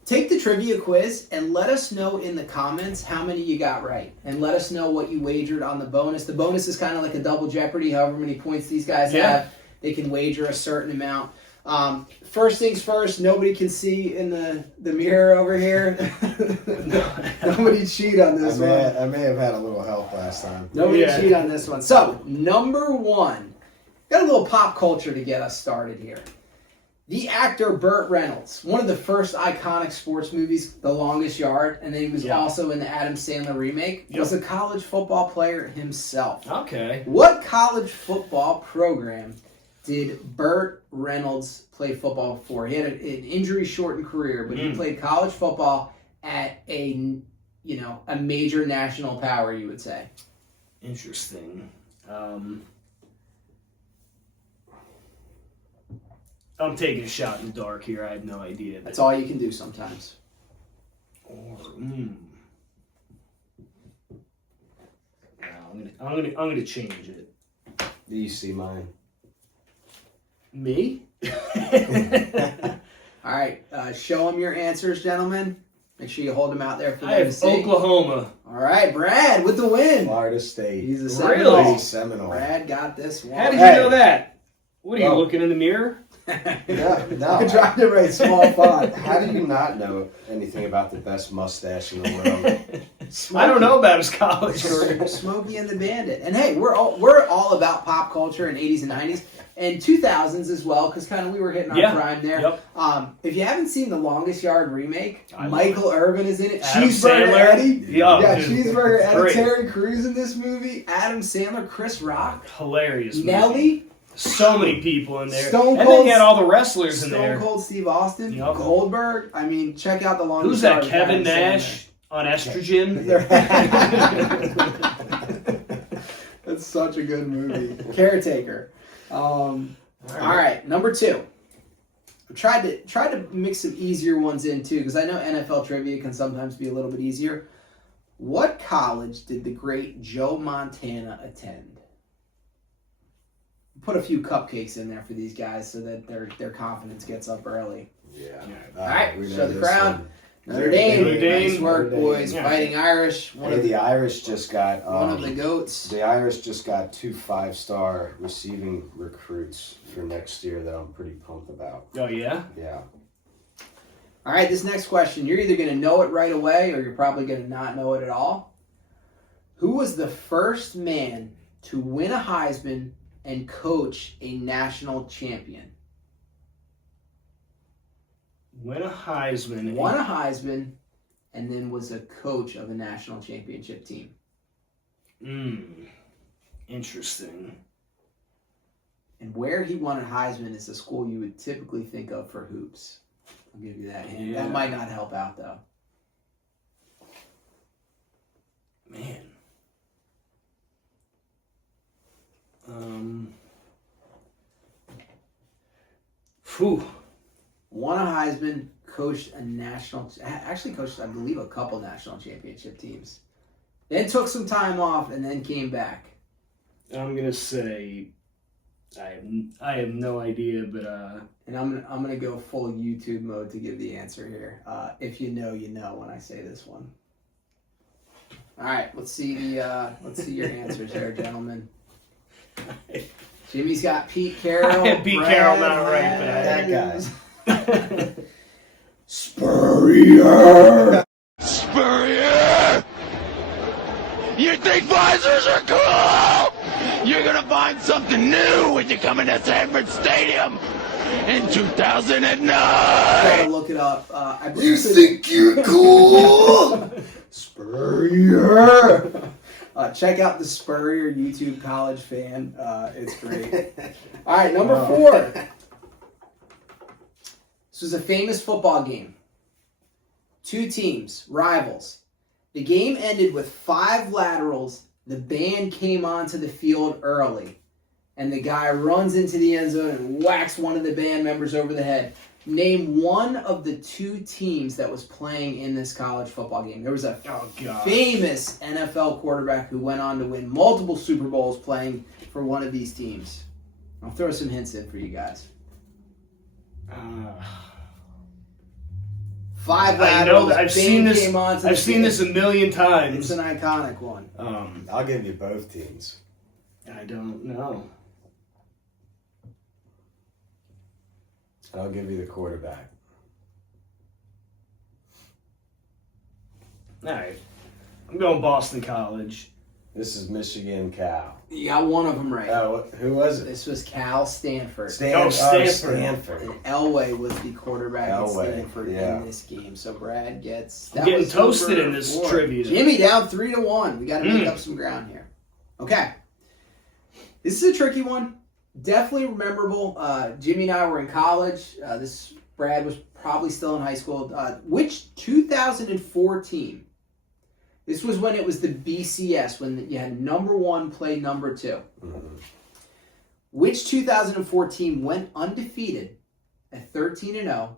Take the trivia quiz and let us know in the comments how many you got right. And let us know what you wagered on the bonus. The bonus is kind of like a double Jeopardy, however many points these guys have. They can wager a certain amount. First things first, nobody can see in the mirror over here. Nobody cheat on this one. I may have had a little help last time. Nobody cheat on this one. So, number 1. Got a little pop culture to get us started here. The actor Burt Reynolds, one of the first iconic sports movies, The Longest Yard, and then he was also in the Adam Sandler remake, was a college football player himself. Okay. What college football program did Burt Reynolds play football for? He had an injury-shortened career, but he played college football at a major national power, you would say. Interesting. I'm taking a shot in the dark here. I have no idea. That's all you can do sometimes. I'm gonna change it. Do you see mine? Me? All right, show them your answers, gentlemen. Make sure you hold them out there for them I to have see. Oklahoma. All right, Brad with the win. Florida State. He's a Seminole. Really? Seminole. Brad got this one. How did you know that? What are you looking in the mirror? No. I tried to write small font. How do you not know anything about the best mustache in the world? I don't know about his college career. Smokey and the Bandit. And hey, we're all about pop culture in 80s and 90s and 2000s as well, because kind of we were hitting our prime there. Yep. If you haven't seen the Longest Yard remake, Michael Irvin is in it. Adam Cheeseburger Sandler. Eddie. Dude, Cheeseburger Eddie. great. Terry Crews in this movie. Adam Sandler, Chris Rock, Hilarious. Nelly. So many people in there. Stone and Cold, then you had all the wrestlers in there. Stone Cold Steve Austin, Yep. Goldberg. I mean, check out the Longest Who's Yard. that? Kevin with Adam Nash on estrogen? That's such a good movie. Caretaker. All right, number 2. I tried to mix some easier ones in too, because I know NFL trivia can sometimes be a little bit easier. What college did the great Joe Montana attend? Put a few cupcakes in there for these guys so that their confidence gets up early. Yeah. All right, we know show the this crowd. one. Notre Dame. Nice work, boys. Yeah. Fighting Irish. The Irish just got one of the goats. The Irish just got 2 5-star receiving recruits for next year that I'm pretty pumped about. Oh, yeah? Yeah. All right, this next question, you're either going to know it right away or you're probably going to not know it at all. Who was the first man to win a Heisman and coach a national champion? Win a Heisman. Won a Heisman and then was a coach of a national championship team. Interesting. And where he won a Heisman is a school you would typically think of for hoops. I'll give you that hint. Yeah. That might not help out, though. Man. Won a Heisman, coached coached, I believe, a couple national championship temes. Then took some time off and then came back. I'm gonna say I have no idea, but And I'm gonna go full YouTube mode to give the answer here. If you know, you know when I say this one. All right, let's see your answers here, gentlemen. Jimmy's got Pete Carroll. I have Pete Carroll not right, but That guy's. Spurrier. Spurrier! You think visors are cool? You're gonna find something new when you come into Sanford Stadium in 2009! Gotta look it up. I believe You think you're cool? Spurrier. Check out the Spurrier YouTube college fan. It's great. All right, number 4. This was a famous football game. 2 teams, rivals. The game ended with 5 laterals, The band came onto the field early, and the guy runs into the end zone and whacks one of the band members over the head. Name one of the two teams that was playing in this college football game. There was a famous NFL quarterback who went on to win multiple Super Bowls playing for one of these teams. I'll throw some hints in for you guys. 5 I know laterals. that I've seen this. Came onto I've the seen field. this a million times. It's an iconic one. I'll give you both teams. I don't know. I'll give you the quarterback. All right, I'm going Boston College. This is Michigan Cal. You got one of them right. Who was it? This was Cal Stanford. Stanford. Stanford. And Elway was the quarterback at Elway, Stanford yeah. in this game. So Brad gets... I'm getting was toasted number in this 4. trivia. Jimmy down 3-1. We got to make up some ground here. Okay. This is a tricky one. Definitely memorable. Jimmy and I were in college. Brad was probably still in high school. Which 2004 team? This was when it was the BCS, when you had number 1 play number 2. Mm-hmm. Which 2004 team went undefeated at 13-0,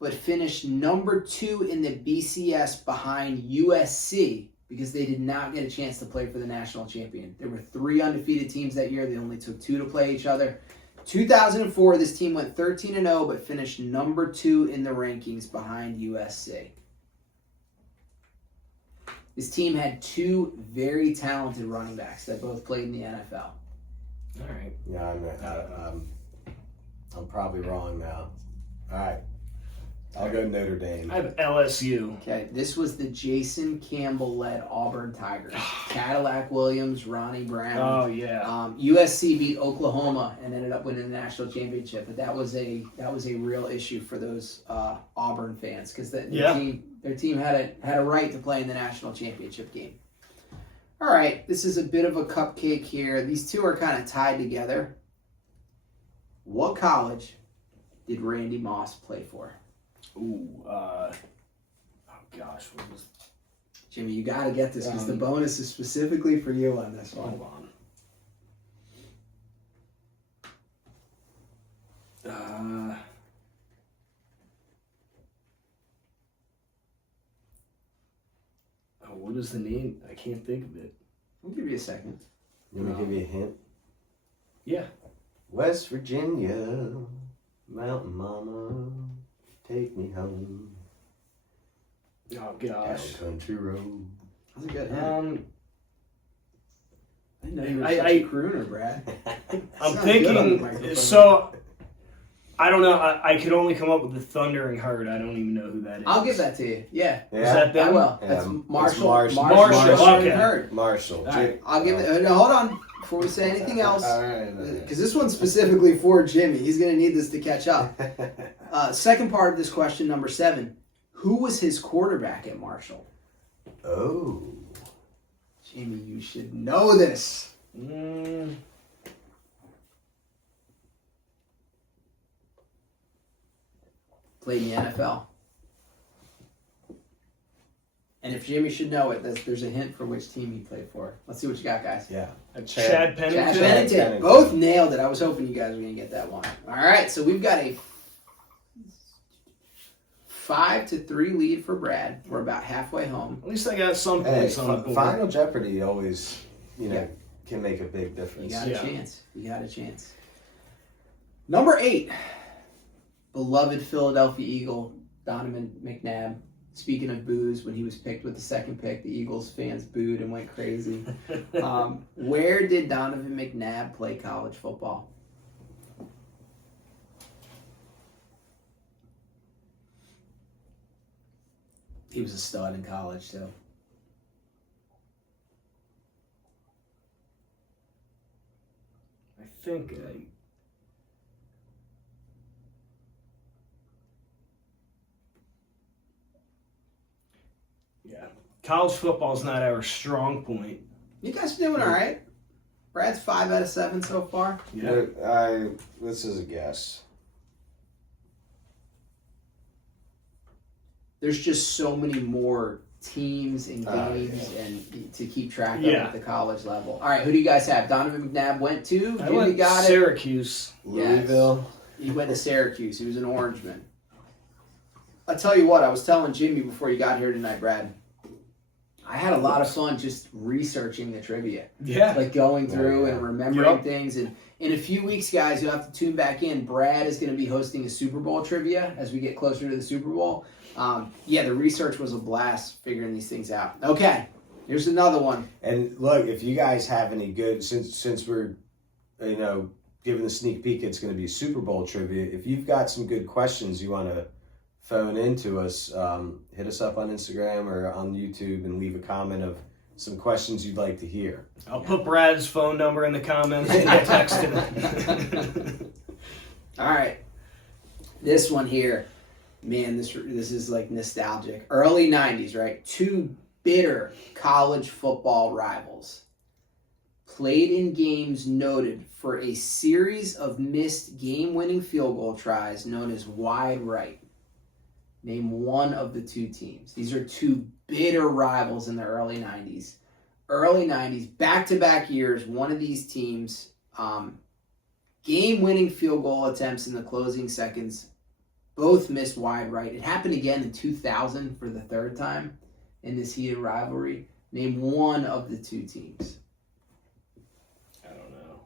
but finished number 2 in the BCS behind USC because they did not get a chance to play for the national champion? There were 3 undefeated teams that year. They only took 2 to play each other. 2004, this team went 13-0, but finished number 2 in the rankings behind USC. This team had 2 very talented running backs that both played in the NFL. All right. Yeah, I'm probably wrong now. All right. I'll go Notre Dame. I have LSU. Okay, this was the Jason Campbell-led Auburn Tigers. Cadillac Williams, Ronnie Brown. Oh yeah. USC beat Oklahoma and ended up winning the national championship. But that was a real issue for those Auburn fans because their team had a right to play in the national championship game. All right, this is a bit of a cupcake here. These two are kind of tied together. What college did Randy Moss play for? Ooh. Oh gosh. What was? Jimmy, you got to get this because the bonus is specifically for you on this one. Hold on. What is the name? I can't think of it. I'll give you a second. Let me give you a hint. Yeah. West Virginia, Mountain Mama, take me home. Oh gosh. Down country road. That's a good hint. I didn't know you were such a crooner, Brad. I'm Sounds good on the thinking. microphone. So I don't know. I could only come up with the Thundering Herd. I don't even know who that is. I'll give that to you. Yeah. Is that I them? will. Yeah, That's it's Marshall. Marshall, okay. Hurd. Marshall. All right. I'll give it. No, hold on. Before we say anything else, All right. because this one's specifically for Jimmy. He's going to need this to catch up. Second part of this question, number 7. Who was his quarterback at Marshall? Oh. Jimmy, you should know this. Played in the NFL. And if Jimmy should know it, there's a hint for which team he played for. Let's see what you got, guys. Yeah. Chad Pennington. Chad Pennington. Both nailed it. I was hoping you guys were going to get that one. All right, so we've got a 5-3 lead for Brad. We're about halfway home. At least I got some Hey, points on the board. Final Jeopardy always, can make a big difference. You got a chance. You got a chance. Number 8. Beloved Philadelphia Eagle, Donovan McNabb. Speaking of booze, when he was picked with the second pick, the Eagles fans booed and went crazy. Where did Donovan McNabb play college football? He was a stud in college, too. I think. Yeah. College football is not our strong point. You guys are doing all right. Brad's 5 out of 7 so far. Yeah. This is a guess. There's just so many more teams and games and to keep track of at the college level. All right, who do you guys have? Donovan McNabb went to. I went got Syracuse. Louisville. Yes. He went to Syracuse. He was an Orangeman. I'll tell you what, I was telling Jimmy before you got here tonight, Brad. I had a lot of fun just researching the trivia. Yeah. Like going through and remembering things. And in a few weeks, guys, you'll have to tune back in. Brad is going to be hosting a Super Bowl trivia as we get closer to the Super Bowl. The research was a blast figuring these things out. Okay, here's another one. And look, if you guys have any good, since we're, giving the sneak peek, it's going to be Super Bowl trivia. If you've got some good questions you want to phone in to us, hit us up on Instagram or on YouTube and leave a comment of some questions you'd like to hear. I'll put Brad's phone number in the comments and I'll text him. All right, this one here. Man, this is like nostalgic. Early 90s, right? Two bitter college football rivals played in games noted for a series of missed game-winning field goal tries known as wide right. Name one of the two teams. These are two bitter rivals in the early 90s. Early 90s, back-to-back years, one of these teams, game-winning field goal attempts in the closing seconds, both missed wide right. It happened again in 2000 for the third time in this heated rivalry. Name one of the two teams. I don't know.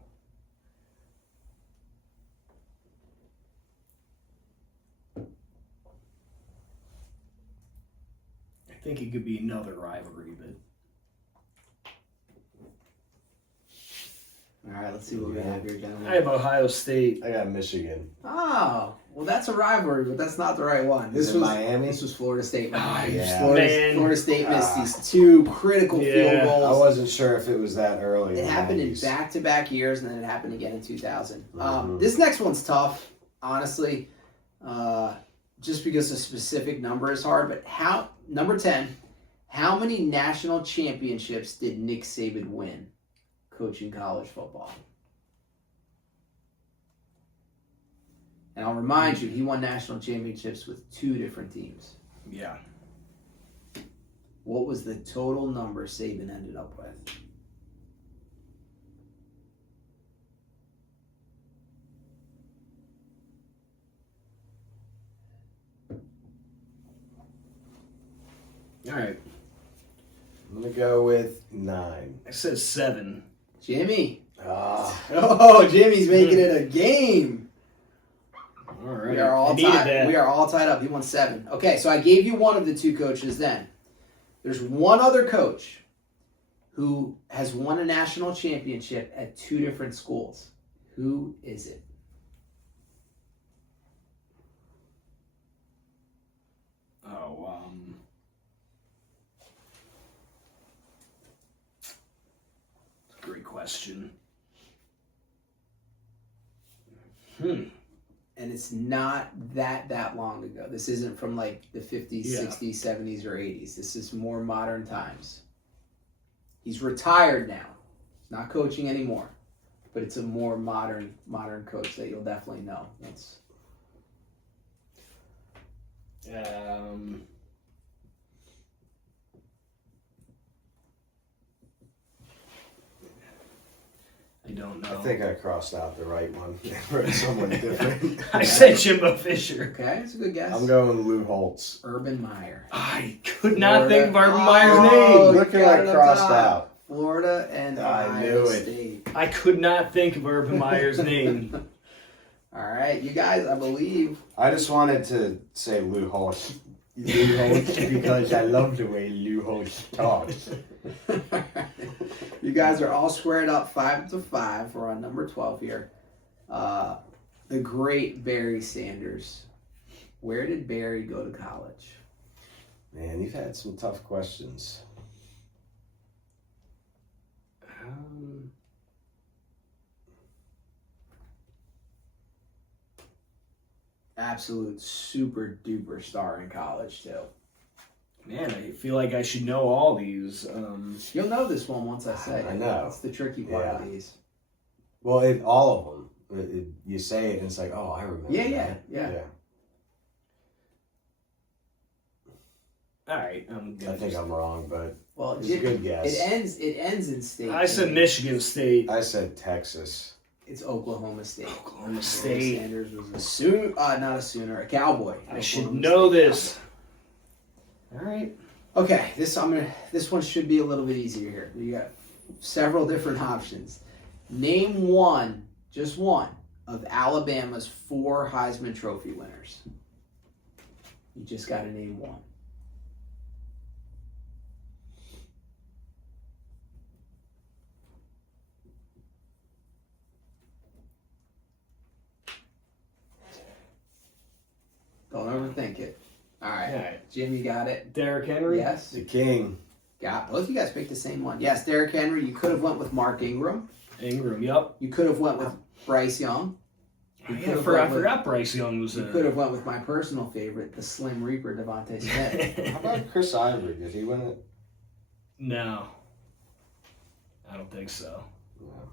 I think it could be another rivalry, but... All right, let's see what we have here, gentlemen. I have Ohio State. I got Michigan. Oh, well, that's a rivalry, but that's not the right one. This was Miami. This was Florida State. Florida State missed these two critical field goals. I wasn't sure if it was that early. It happened in back-to-back years, and then it happened again in 2000. This next one's tough, honestly, just because the specific number is hard. But number 10, how many national championships did Nick Saban win coaching college football? And I'll remind you, he won national championships with two different teams. Yeah. What was the total number Saban ended up with? All right. I'm going to go with 9. I said 7. Jimmy. Ah. Oh, Jimmy's making it a game. All right. We are all tied. We are all tied up. He won 7. Okay, so I gave you one of the two coaches then. There's one other coach who has won a national championship at two different schools. Who is it? Oh, that's a great question. And it's not that long ago. This isn't from like the 50s, 60s, 70s, or 80s. This is more modern times. He's retired now. He's not coaching anymore. But it's a more modern coach that you'll definitely know. I don't know. I think I crossed out the right one. For someone different. I said Jimbo Fisher. Okay, that's a good guess. I'm going Lou Holtz. Urban Meyer. I could not think of Urban Meyer's Meyer's name. Look who I crossed out. Florida and Ohio State. I could not think of Urban Meyer's name. All right, you guys, I believe. I just wanted to say Lou Holtz. Lou Holtz because I love the way Lou Holtz talks. You guys are all squared up 5-5. We're on number 12 here. The great Barry Sanders. Where did Barry go to college? Man, you've had some tough questions. Absolute super duper star in college too. Man, I feel like I should know all these. You'll know this one once I say it. I know. That's the tricky part of these. Well, all of them. You say it and it's like, oh, I remember. Yeah. All right, I'm good. I think I'm wrong, but Well, it's a good guess. It ends in state. I said Michigan State. I said Texas. It's Oklahoma State. Oklahoma State. Sanders was not a Sooner, a Cowboy. I should Oklahoma know State this. All right. Okay, this one should be a little bit easier here. You got several different options. Name one, just one, of Alabama's 4 Heisman Trophy winners. You just got to name one. Don't overthink it. All right. Jim, you got it? Derrick Henry? Yes. The King. Both of you guys picked the same one. Yes, Derrick Henry. You could have went with Mark Ingram. Ingram, yep. You could have went with Bryce Young. I forgot Bryce Young was You could have went with my personal favorite, the Slim Reaper, Devontae Smith. How about Chris Ivory? Did he win it? No. I don't think so. No.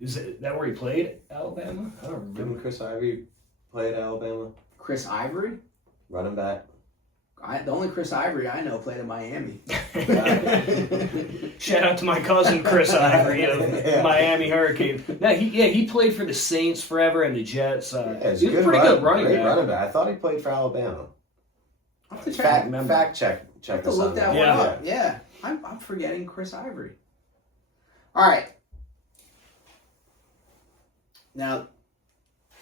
Is that where he played? Alabama? I don't remember. Didn't Chris Ivory play at Alabama? Chris Ivory? Running back. The only Chris Ivory I know played at Miami. Shout out to my cousin Chris Ivory of Miami Hurricane. No, he played for the Saints forever and the Jets. He was a pretty good running back. I thought he played for Alabama. I'll have to Fact check. I have to look that one up. Yeah. I'm forgetting Chris Ivory. All right. Now,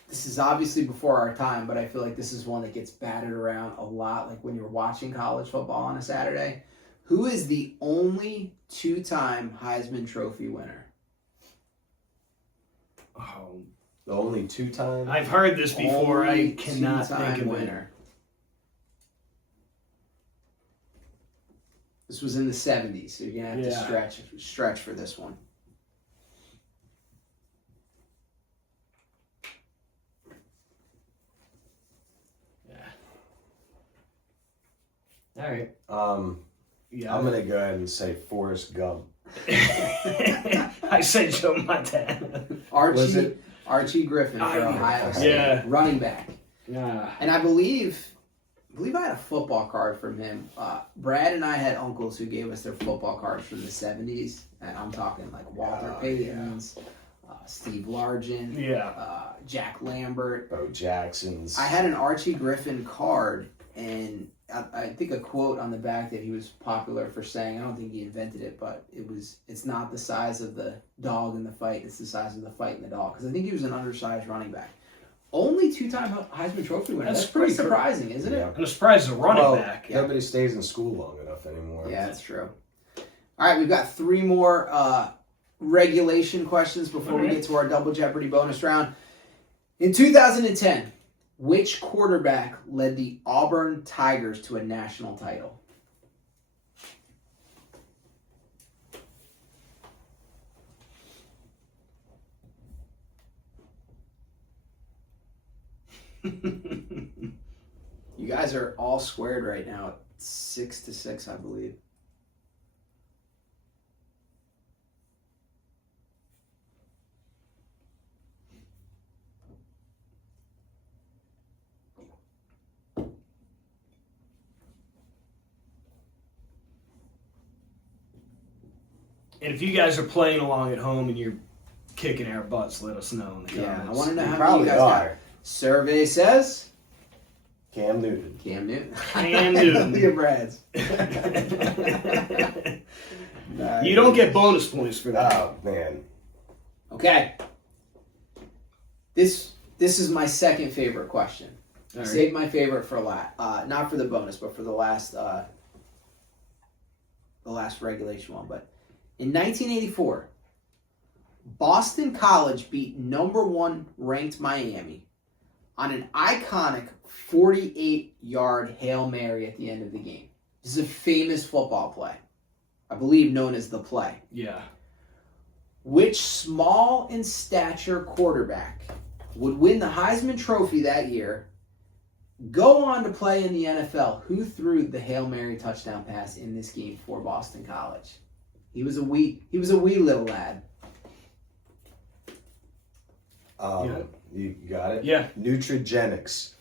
this is obviously before our time, but I feel like this is one that gets batted around a lot, like when you're watching college football on a Saturday. Who is the only 2-time Heisman Trophy winner? Oh, The only 2-time? I've heard this before. Only I cannot 2-time think of winner. This was in the 70s, so you're going to have to stretch for this one. All right. I'm gonna go ahead and say Forrest Gump. I said Joe Montana. Archie Griffin for Ohio State. Yeah. Running back. Yeah. And I believe I had a football card from him. Brad and I had uncles who gave us their football cards from the 70s. And I'm talking like Walter Payton's, Steve Largent, Jack Lambert. Bo Jackson's. I had an Archie Griffin card, and I think a quote on the back that he was popular for saying, I don't think he invented it, but it's not the size of the dog in the fight, it's the size of the fight in the dog. Because I think he was an undersized running back. Only 2-time Heisman Trophy winner. That's pretty surprising, isn't it? I'm surprised as a running back. Nobody stays in school long enough anymore. Yeah, that's true. All right, we've got 3 more regulation questions before we get to our Double Jeopardy bonus round. In 2010, which quarterback led the Auburn Tigers to a national title? You guys are all squared right now at 6-6, I believe. And if you guys are playing along at home and you're kicking our butts, let us know in the comments. I want to know how many you guys got. Survey says Cam Newton. Cam Newton. Look at Brad's. You don't get bonus points for that. Oh, man. Okay. This is my second favorite question. I saved my favorite for not for the bonus, but for the last regulation one. But in 1984, Boston College beat #1 ranked Miami on an iconic 48-yard Hail Mary at the end of the game. This is a famous football play, I believe known as the play. Yeah. Which small in stature quarterback would win the Heisman Trophy that year, go on to play in the NFL? Who threw the Hail Mary touchdown pass in this game for Boston College? He was a wee little lad. You got it? Yeah. Nutrigenics.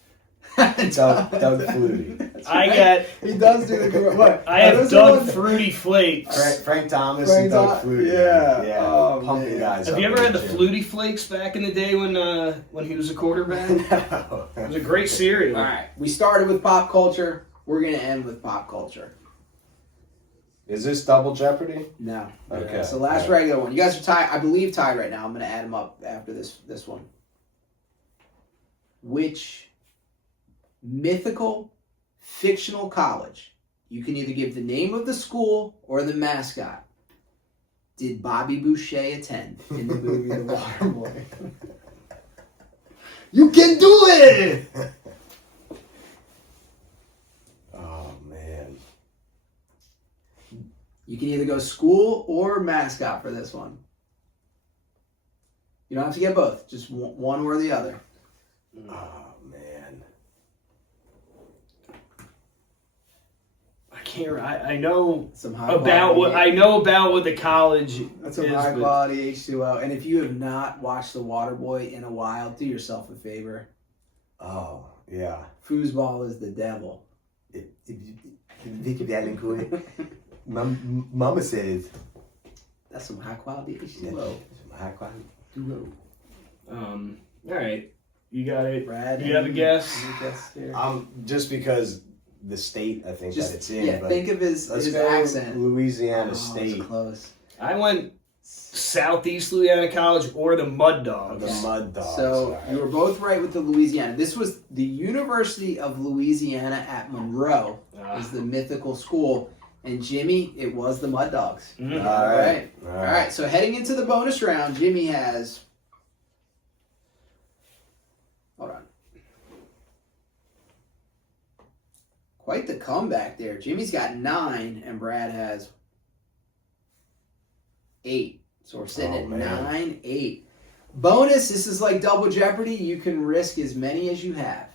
Doug Flutie. He does do the what? I have Doug Fruity Flakes. Frank Thomas and Doug Flutie. Yeah. Oh, pumping guys. Have you ever had the Flutie Flakes back in the day when he was a quarterback? No. It was a great cereal. All right, we started with pop culture. We're gonna end with pop culture. Is this double Jeopardy? No. Okay. So last regular one. You guys are tied. I believe tied right now. I'm gonna add them up after this one. Which mythical, fictional college, you can either give the name of the school or the mascot, did Bobby Boucher attend in the movie The Waterboy? You can do it! Oh, man. You can either go school or mascot for this one. You don't have to get both. Just one or the other. Oh, man. I can't. I know Some high about quality, what the college That's some is. high but quality H2O. And if you have not watched The Waterboy in a while, do yourself a favor. Oh, yeah. Foosball is the devil. Mama says. That's some high quality H2O. Some high quality duo. All right, you got it. Brad, You have a guess? any guess here? Just because the state I think that it's in. Yeah, but think of his let's go accent. Louisiana Oh, State. it's close. I went Southeast Louisiana College or the Mud Dogs. The Mud Dogs. So right. you were both right with the Louisiana. This was the University of Louisiana at Monroe. Is the mythical school. And Jimmy, it was the Mud Dogs. Mhm. All right. All right. So heading into the bonus round, Jimmy has. Hold on. Quite the comeback there. Jimmy's got 9, and Brad has 8. So we're sitting at man. 9-8. Bonus. This is like double Jeopardy. You can risk as many as you have.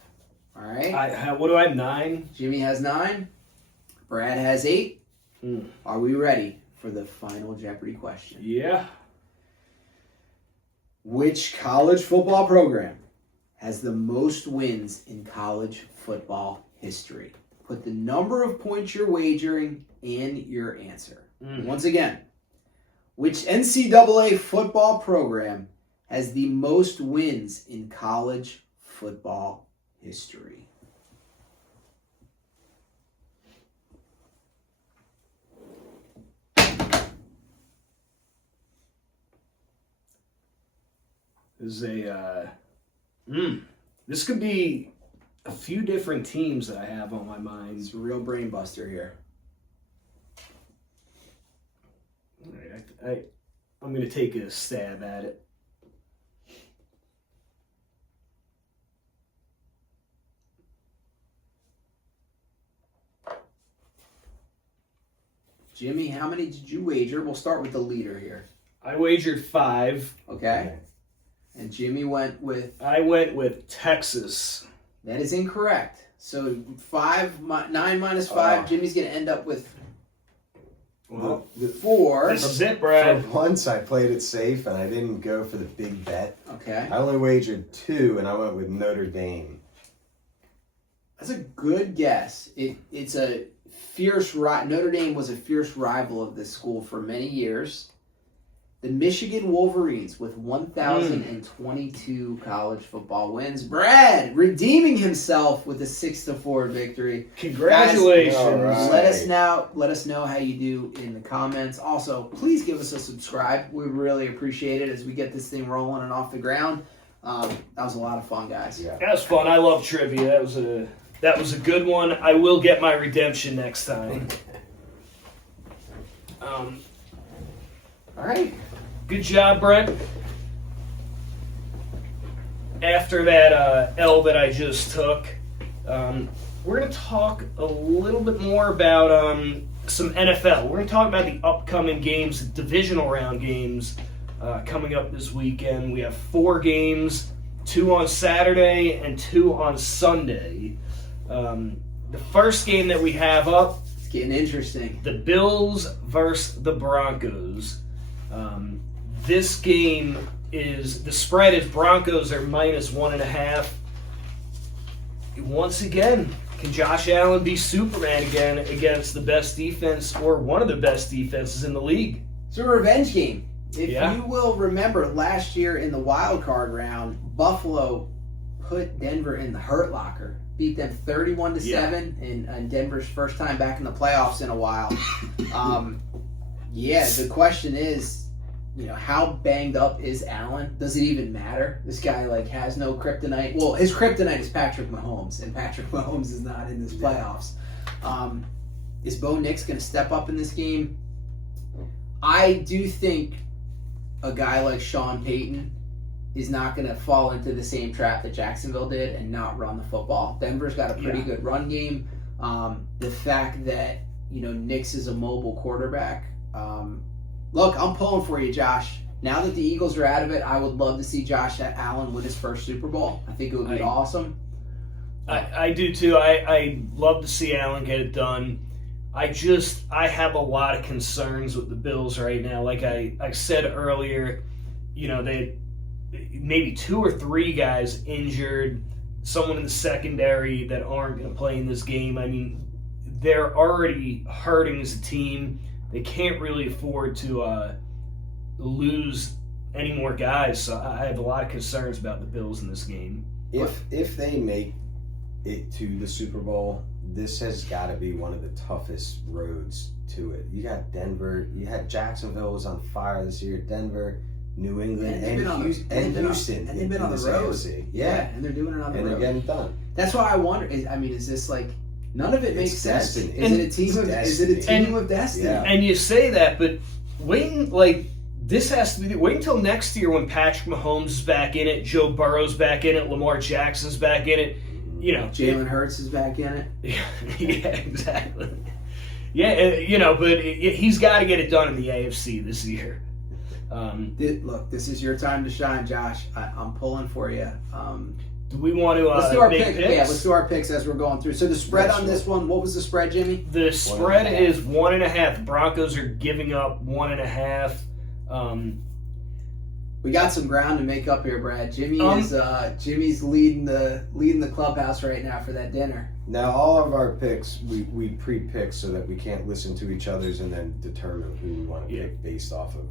All right. What do I have? 9. Jimmy has 9. Brad has 8. Are we ready for the final Jeopardy question? Yeah. Which college football program has the most wins in college football history? Put the number of points you're wagering in your answer. Once again, which NCAA football program has the most wins in college football history? This could be a few different teams that I have on my mind. It's a real brain buster here. All right, I'm going to take a stab at it. Jimmy, how many did you wager? We'll start with the leader here. I wagered 5. Okay. And Jimmy went with... I went with Texas. That is incorrect. So 9 minus 5, Jimmy's going to end up with Well, 4. this is it, For Brad. once, I played it safe and I didn't go for the big bet. Okay. I only wagered 2 and I went with Notre Dame. That's a good guess. It's a fierce... Notre Dame was a fierce rival of this school for many years. The Michigan Wolverines with 1,022 college football wins. Brad redeeming himself with a 6-4 victory. Congratulations. Guys, Let us know how you do in the comments. Also, please give us a subscribe. We really appreciate it as we get this thing rolling and off the ground. That was a lot of fun, guys. Yeah. That was fun. I love trivia. That was a good one. I will get my redemption next time. All right. Good job, Brett. After that L that I just took, we're going to talk a little bit more about some NFL. We're going to talk about the upcoming games, divisional round games coming up this weekend. We have 4 games, 2 on Saturday and 2 on Sunday. The first game that we have up, It's getting interesting. the Bills versus the Broncos. This game the spread is Broncos are -1.5. Once again, Can Josh Allen be Superman again against the best defense or one of the best defenses in the league? It's a revenge game. If Yeah. you will remember, last year in the wild card round, Buffalo put Denver in the hurt locker, beat them 31-7, and Denver's first time back in the playoffs in a while. The question is, how banged up is Allen? Does it even matter? This guy has no kryptonite. Well, his kryptonite is Patrick Mahomes, and Patrick Mahomes is not in this playoffs. Is Bo Nix going to step up in this game? I do think a guy like Sean Payton is not going to fall into the same trap that Jacksonville did and not run the football. Denver's got a pretty good run game. The fact that Nix is a mobile quarterback. Look, I'm pulling for you, Josh. Now that the Eagles are out of it, I would love to see Josh Allen win his first Super Bowl. I think it would be awesome. I do too. I love to see Allen get it done. I have a lot of concerns with the Bills right now. Like I said earlier, they maybe 2 or 3 guys injured, someone in the secondary that aren't going to play in this game. I mean, they're already hurting as a team. They can't really afford to lose any more guys. So I have a lot of concerns about the Bills in this game. If they make it to the Super Bowl, this has got to be one of the toughest roads to it. You got Denver. You had Jacksonville was on fire this year. Denver, New England, and Houston. And they've been on the road. AFC. Yeah, and they're doing it on the road. And they're getting done. That's why I wonder. Is this none of it makes sense? Destiny. Is it a team of destiny? Yeah. And you say that, but this has to be. Wait until next year when Patrick Mahomes is back in it, Joe Burrow's back in it, Lamar Jackson's back in it. Jalen Hurts is back in it. Yeah, exactly. Yeah, but he's got to get it done in the AFC this year. Look, this is your time to shine, Josh. I'm pulling for you. Do we want to let's do our make picks? picks? Yeah, let's do our picks as we're going through. So the spread on this one, what was the spread, Jimmy? The spread is 1.5. The Broncos are giving up 1.5. We got some ground to make up here, Brad. Jimmy's leading the clubhouse right now for that dinner. Now, all of our picks, we pre-pick so that we can't listen to each other's and then determine who we want to pick based off of.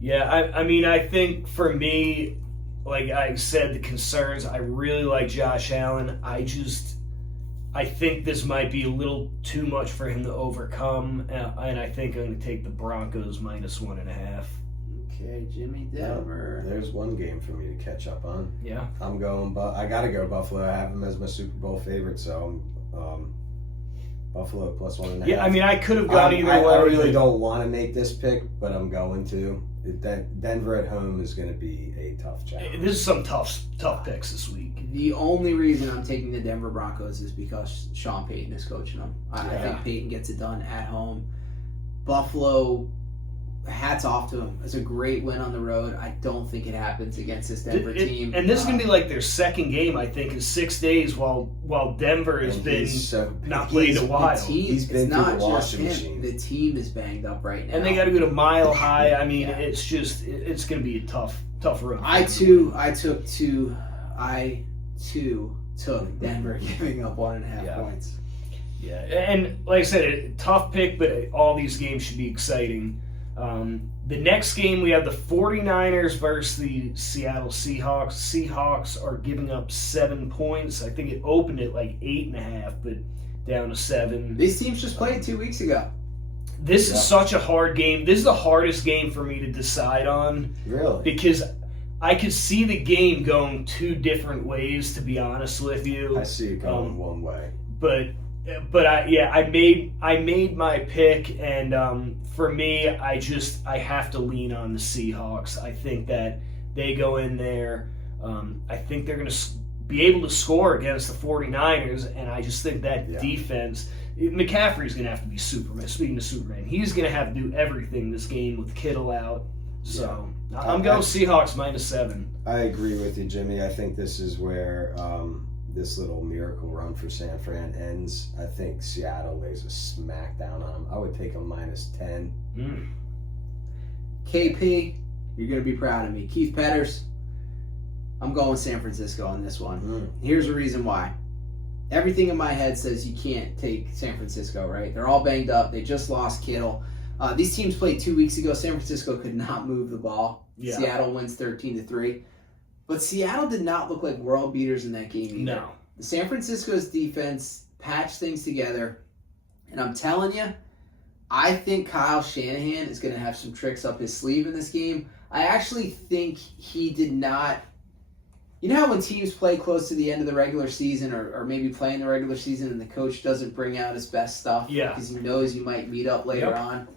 Yeah, I mean, I think for me, like I said, the concerns, I really like Josh Allen. I think this might be a little too much for him to overcome, and I think I'm going to take the Broncos minus 1.5. Okay, Jimmy Denver. There's one game for me to catch up on. Yeah. I'm going, but I got to go Buffalo. I have them as my Super Bowl favorite, so Buffalo plus 1.5. Yeah, I mean, I could have gone either way. I really don't want to make this pick, but I'm going to. Denver at home is going to be a tough challenge. This is some tough picks this week. The only reason I'm taking the Denver Broncos is because Sean Payton is coaching them. I think Payton gets it done at home. Buffalo, hats off to him. It's a great win on the road. I don't think it happens against this Denver team. And this is going to be like their second game, I think, in 6 days while Denver has been not played a while. He's been through the washing machine. The team is banged up right now. And they got to go to Mile High. I mean, it's going to be a tough road. I too took Denver giving up 1.5 points. Yeah, and like I said, a tough pick, but all these games should be exciting. The next game, we have the 49ers versus the Seattle Seahawks. Seahawks are giving up 7 points. I think it opened at like 8.5, but down to 7. These teams just played 2 weeks ago. This is such a hard game. This is the hardest game for me to decide on. Really? Because I could see the game going 2 different ways, to be honest with you. I see it going one way. But I made my pick, and for me, I have to lean on the Seahawks. I think that they go in there. I think they're going to be able to score against the 49ers, and I just think that defense. McCaffrey's going to have to be Superman. Speaking of Superman, he's going to have to do everything this game with Kittle out. So I'm going Seahawks minus 7. I agree with you, Jimmy. I think this is where this little miracle run for San Fran ends. I think Seattle lays a smackdown on them. I would take them minus 10. KP, you're going to be proud of me. Keith Petters, I'm going San Francisco on this one. Here's the reason why. everything in my head says you can't take San Francisco, right? They're all banged up. They just lost Kittle. These teams played 2 weeks ago. San Francisco could not move the ball. Yeah. Seattle wins 13-3. But Seattle did not look like world beaters in that game either. No. The San Francisco's defense patched things together. And I'm telling you, I think Kyle Shanahan is going to have some tricks up his sleeve in this game. I actually think he did not... You know how when teams play close to the end of the regular season or maybe play in the regular season and the coach doesn't bring out his best stuff because he knows you might meet up later on?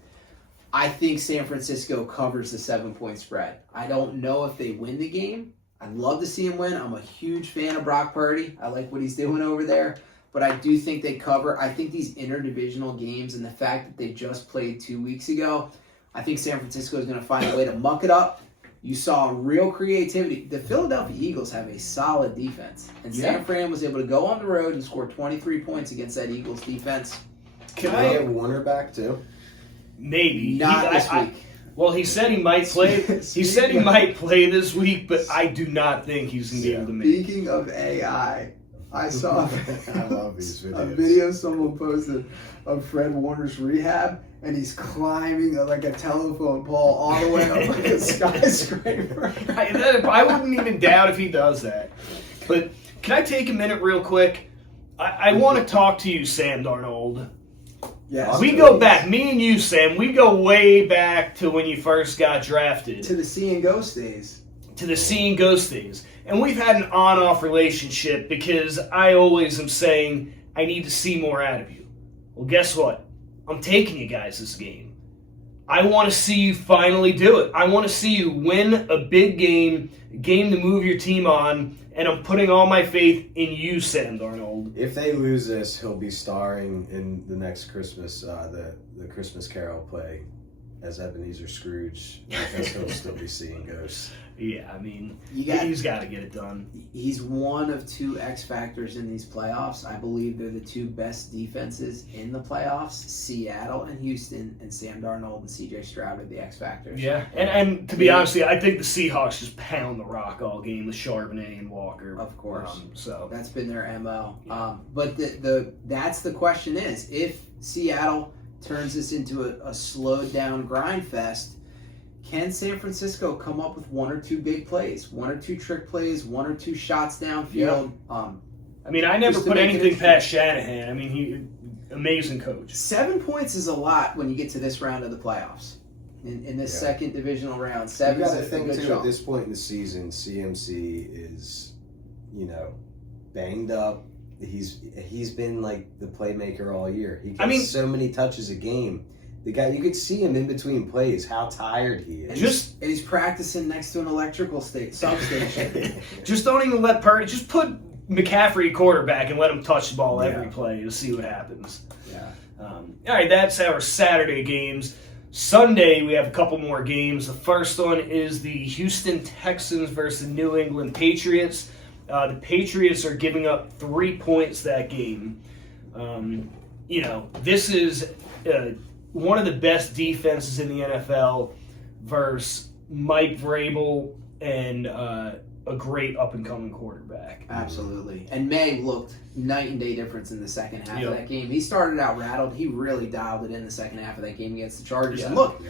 I think San Francisco covers the 7-point spread. I don't know if they win the game. I'd love to see him win. I'm a huge fan of Brock Purdy. I like what he's doing over there. But I do think they cover. I think these interdivisional games and the fact that they just played 2 weeks ago, I think San Francisco is going to find a way to muck it up. You saw real creativity. The Philadelphia Eagles have a solid defense. And San Fran was able to go on the road and score 23 points against that Eagles defense. Can I get Warner back too? Maybe. Not this week. Well, he said he might play. He said he might play this week, but I do not think he's going to be able to make it. Speaking of AI, I saw I love these videos. a video someone posted of Fred Warner's rehab, and he's climbing like a telephone pole all the way up like a skyscraper. I wouldn't even doubt if he does that. But can I take a minute real quick? I want to talk to you, Sam Darnold. Yes. We go back, me and you, Sam, we go way back to when you first got drafted. To the See and Ghost days. To the See and Ghost days. And we've had an on-off relationship because I always am saying, I need to see more out of you. Well, guess what? I'm taking you guys this game. I want to see you finally do it. I want to see you win a big game, a game to move your team on, and I'm putting all my faith in you, Sam Darnold. If they lose this, he'll be starring in the next Christmas, the Christmas Carol play as Ebenezer Scrooge, because he'll still be seeing ghosts. Yeah, I mean, he's got to get it done. He's one of two X factors in these playoffs. I believe they're the two best defenses in the playoffs. Seattle and Houston, and Sam Darnold and C.J. Stroud are the X factors. Yeah, and to be honest, I think the Seahawks just pound the rock all game with Charbonnet and Walker. Of course. So that's been their MO. Yeah. But that's the question is, if Seattle turns this into a slowed down grind fest, can San Francisco come up with one or two big plays, one or two trick plays, one or two shots downfield? Yeah. I mean, I never put anything past Shanahan. I mean, he amazing coach. 7 points is a lot when you get to this round of the playoffs. In this second divisional round, 7 is a good think too, jump. at this point in the season, CMC is, banged up. He's been like the playmaker all year. He gets so many touches a game. The guy, you could see him in between plays, how tired he is. And he's practicing next to an electrical substation. Just don't even let Purdy. Just put McCaffrey quarterback and let him touch the ball every play to see what happens. Yeah. All right, that's our Saturday games. Sunday, we have a couple more games. The first one is the Houston Texans versus the New England Patriots. The Patriots are giving up 3 points that game. This is one of the best defenses in the NFL versus Mike Vrabel and a great up-and-coming quarterback. Absolutely. And May looked night and day difference in the second half of that game. He started out rattled. He really dialed it in the second half of that game against the Chargers. And look,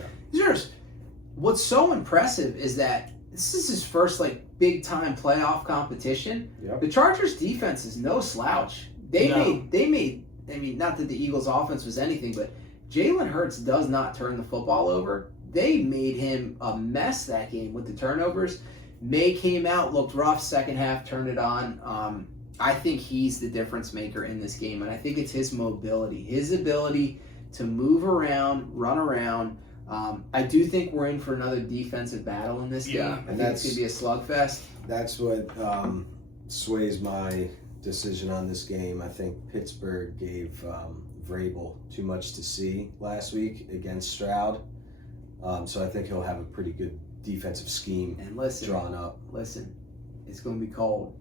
what's so impressive is that this is his first big-time playoff competition. Yep. The Chargers' defense is no slouch. They made. I mean, not that the Eagles' offense was anything, but Jalen Hurts does not turn the football over. They made him a mess that game with the turnovers. May came out, looked rough, second half, turned it on. I think he's the difference maker in this game, and I think it's his mobility, his ability to move around, run around. I do think we're in for another defensive battle in this game. I think it's going to be a slugfest. That's what sways my decision on this game. I think Pittsburgh gave Vrabel too much to see last week against Stroud. So I think he'll have a pretty good defensive scheme and drawn up. Listen, it's going to be cold.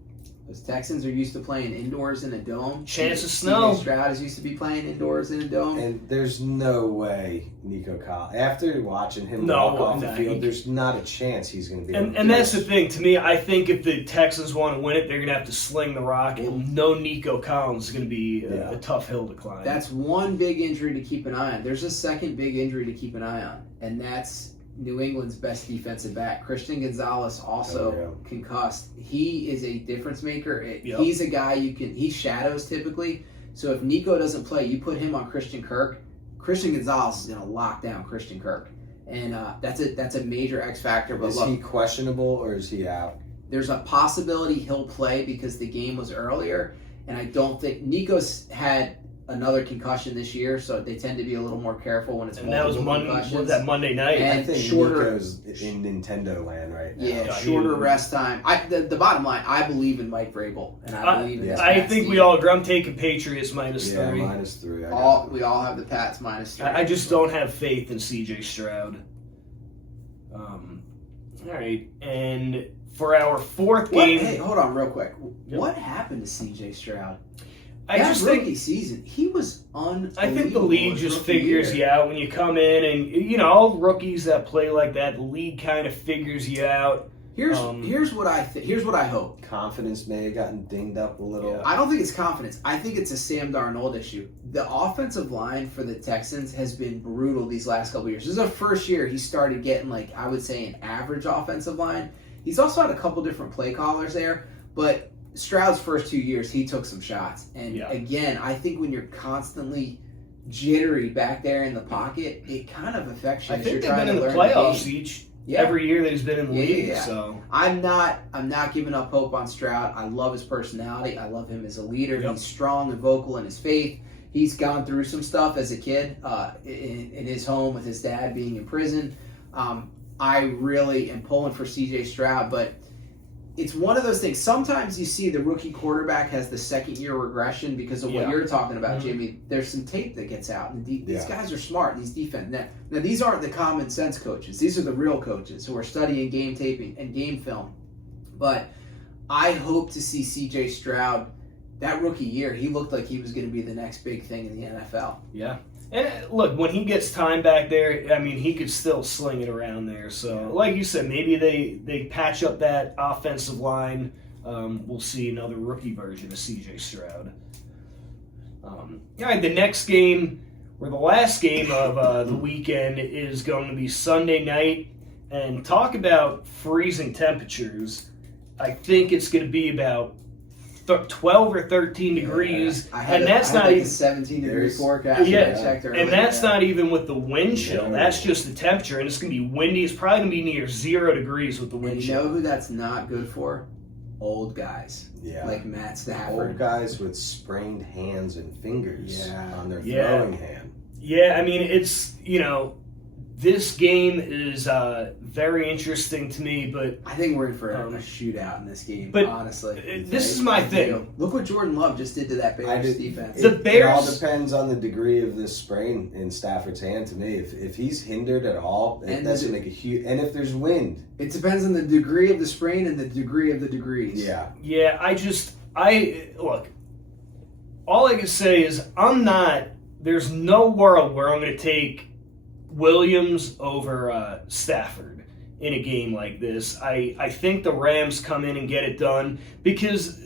Those Texans are used to playing indoors in a dome. Chance of snow. CJ Stroud is used to be playing indoors in a dome. And there's no way Nico Collins, after watching him walk off the field, there's not a chance he's going to be able to do And that's it. the thing. To me, I think if the Texans want to win it, they're going to have to sling the rock. And no Nico Collins is going to be a tough hill to climb. That's one big injury to keep an eye on. There's a second big injury to keep an eye on, and that's New England's best defensive back. Christian Gonzalez also concussed. He is a difference maker. He's a guy he shadows typically. So if Nico doesn't play, you put him on Christian Kirk. Christian Gonzalez is going to lock down Christian Kirk. And that's a major X factor. But is he questionable or is he out? There's a possibility he'll play because the game was earlier. And I don't think Nico's had another concussion this year, so they tend to be a little more careful when it's and that was Monday night. I And think shorter, Nico's in Nintendo land right now. yeah, shorter rest time. The bottom line, I believe in Mike Vrabel, and I believe in. I think we all agree. I'm taking Patriots -3. Yeah, -3. We all have the Pats -3. I just don't have faith in CJ Stroud. All right, and for our fourth game, Hey, hold on, real quick. What happened to CJ Stroud? I just rookie think season, he was unbelievable. I think the league his just rookie figures year. you out when you come in, and all rookies that play like that, the league kind of figures you out. Here's what I think. Here's what I hope. Confidence may have gotten dinged up a little. Yeah. I don't think it's confidence. I think it's a Sam Darnold issue. The offensive line for the Texans has been brutal these last couple of years. This is the first year he started getting, like, I would say, an average offensive line. He's also had a couple different play callers there, but Stroud's first 2 years, he took some shots. And again, I think when you're constantly jittery back there in the pocket, it kind of affects you. I think they've been in the playoffs every year that he's been in the league. So I'm not giving up hope on Stroud. I love his personality. I love him as a leader. He's strong and vocal in his faith. He's gone through some stuff as a kid in his home with his dad being in prison. I really am pulling for CJ Stroud, but it's one of those things. Sometimes you see the rookie quarterback has the second-year regression because of what you're talking about, Jimmy. There's some tape that gets out. And these guys are smart, these defense. Now, these aren't the common sense coaches. These are the real coaches who are studying game taping and game film. But I hope to see C.J. Stroud, that rookie year, he looked like he was going to be the next big thing in the NFL. Yeah. And look, when he gets time back there, I mean, he could still sling it around there. So, like you said, maybe they patch up that offensive line. We'll see another rookie version of C.J. Stroud. All right, the next game, or the last game of the weekend, is going to be Sunday night. And talk about freezing temperatures. I think it's going to be about 12 or 13 degrees, and that's not even a 17-degree forecast. And that's not even with the wind chill. That's just the temperature, and it's going to be windy. It's probably going to be near 0 degrees with the wind chill. And you know who that's not good for? Old guys. Yeah. Like Matt Stafford. Old guys with sprained hands and fingers on their Yeah. throwing hand. Yeah, I mean, it's, this game is very interesting to me, but I think we're in for a shootout in this game, but honestly. This is my thing. Look what Jordan Love just did to that Bears defense. It all depends on the degree of this sprain in Stafford's hand to me. If he's hindered at all, it doesn't make a huge... And if there's wind... It depends on the degree of the sprain and the degree of the degrees. Yeah. Yeah, look, all I can say is there's no world where I'm going to take Williams over Stafford in a game like this. I think the Rams come in and get it done because,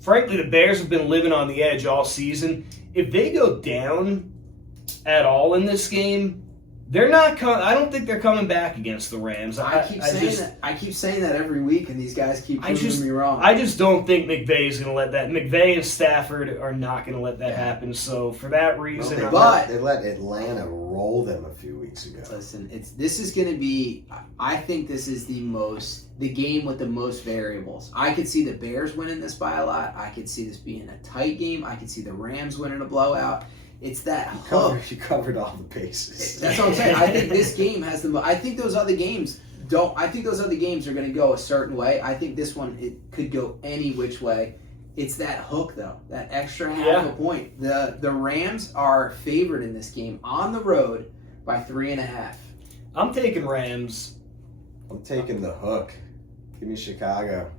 frankly, the Bears have been living on the edge all season. If they go down at all in this game, they're not. I don't think they're coming back against the Rams. I keep saying that every week, and these guys keep proving me wrong. I just don't think McVay is going to let that. McVay and Stafford are not going to let that happen. So for that reason, they let Atlanta roll them a few weeks ago. Listen, this is going to be. I think this is the game with the most variables. I could see the Bears winning this by a lot. I could see this being a tight game. I could see the Rams winning a blowout. It's that hook. You covered all the bases. That's what I'm saying. I think this game has the. I think those other games don't. I think those other games are going to go a certain way. I think this one it could go any which way. It's that hook though, that extra half a point. The Rams are favored in this game on the road by 3.5. I'm taking Rams. I'm taking the hook. Give me Chicago.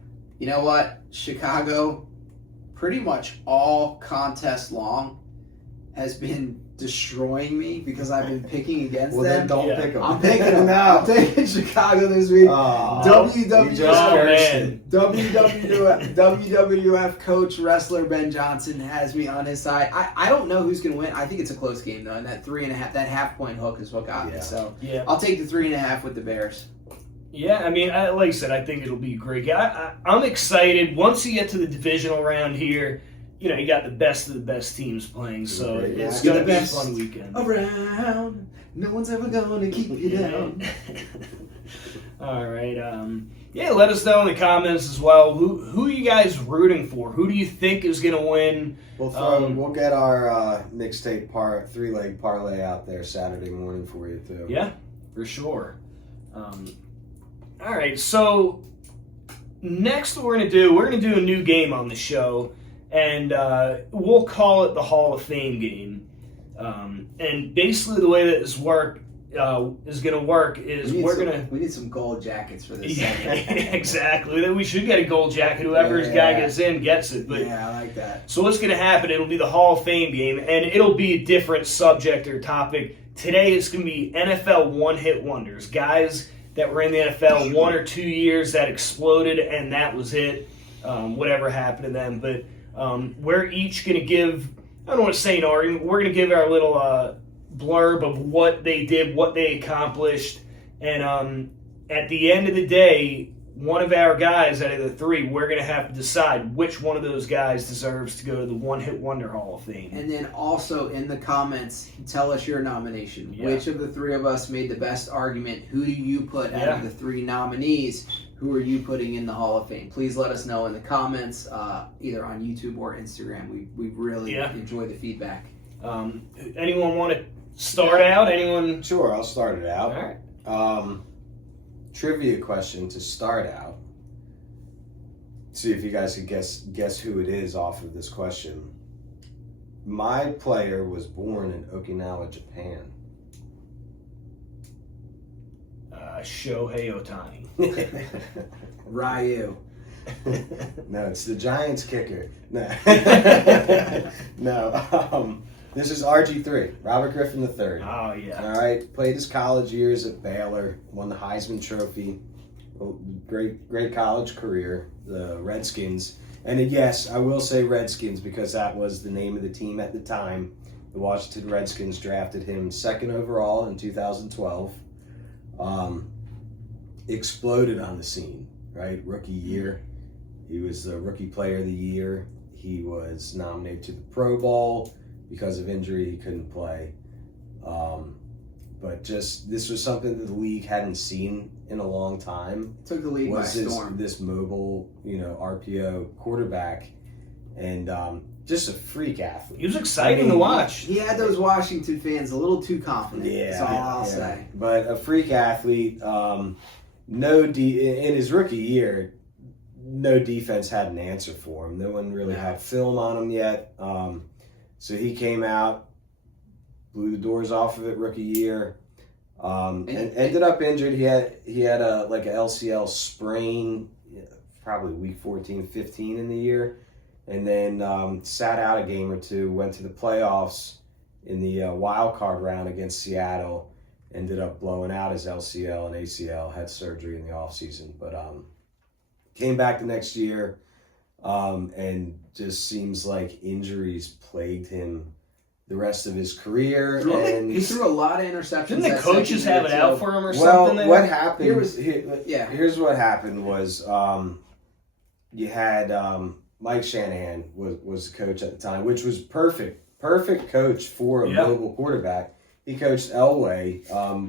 You know what? Chicago, pretty much all contest long, has been destroying me because I've been picking against them. Then don't pick them. I'm picking them. No. I'm taking Chicago this week. WWF coach wrestler Ben Johnson has me on his side. I don't know who's going to win. I think it's a close game though, and that 3.5, that half-point hook is what got me. So I'll take the 3.5 with the Bears. Yeah, I mean, like I said, I think it'll be a great game. I'm excited. Once you get to the divisional round here, you got the best of the best teams playing, so it's going to be a fun weekend. Around, no one's ever going to keep you down. All right. Let us know in the comments as well. Who are you guys rooting for? Who do you think is going to win? We'll get our mixtape 3-leg parlay out there Saturday morning for you too. Yeah, for sure. All right. So next, we're going to do a new game on the show. And we'll call it the Hall of Fame game. And basically the way that this is going to work is we need some gold jackets for this. Exactly. We should get a gold jacket. Whoever's guy gets in gets it. But I like that. So what's going to happen? It'll be the Hall of Fame game, and it'll be a different subject or topic. Today it's going to be NFL one-hit wonders, guys that were in the NFL 1 or 2 years that exploded, and that was it. Whatever happened to them, but. We're each going to give, I don't want to say an argument, we're going to give our little blurb of what they did, what they accomplished, and at the end of the day, one of our guys out of the three, we're going to have to decide which one of those guys deserves to go to the One-Hit Wonder Hall of Fame. And then also in the comments, tell us your nomination. Yeah. Which of the three of us made the best argument? Who do you put out of the three nominees? Who are you putting in the Hall of Fame? Please let us know in the comments, either on YouTube or Instagram. We really enjoy the feedback. Anyone want to start out? Anyone? Sure, I'll start it out. All right. Trivia question to start out. See if you guys can guess who it is off of this question. My player was born in Okinawa, Japan. Shohei Ohtani. Ryu. No, it's the Giants kicker. No. No. This is RG3, Robert Griffin III. Oh, yeah. All right. Played his college years at Baylor. Won the Heisman Trophy. Great college career. The Redskins. And yes, I will say Redskins because that was the name of the team at the time. The Washington Redskins drafted him 2nd overall in 2012. Exploded on the scene, right? Rookie year. He was the Rookie Player of the Year. He was nominated to the Pro Bowl. Because of injury, he couldn't play. But this was something that the league hadn't seen in a long time. It took the league by storm. This mobile, RPO quarterback, and just a freak athlete. He was exciting to watch. He had those Washington fans a little too confident. Yeah, that's all I'll say. But a freak athlete. In his rookie year, no defense had an answer for him. No one really had film on him yet. So he came out, blew the doors off of it rookie year, and ended up injured. He had a LCL sprain, probably week 14, 15 in the year, and then sat out a game or two. Went to the playoffs in the wild card round against Seattle. Ended up blowing out his LCL and ACL. Had surgery in the offseason, but came back the next year. And just seems like injuries plagued him the rest of his career. He threw a lot of interceptions. Didn't the coaches have it out for him or something? Well, what happened? Here's what happened was you had Mike Shanahan was the coach at the time, which was perfect coach for a mobile quarterback. He coached Elway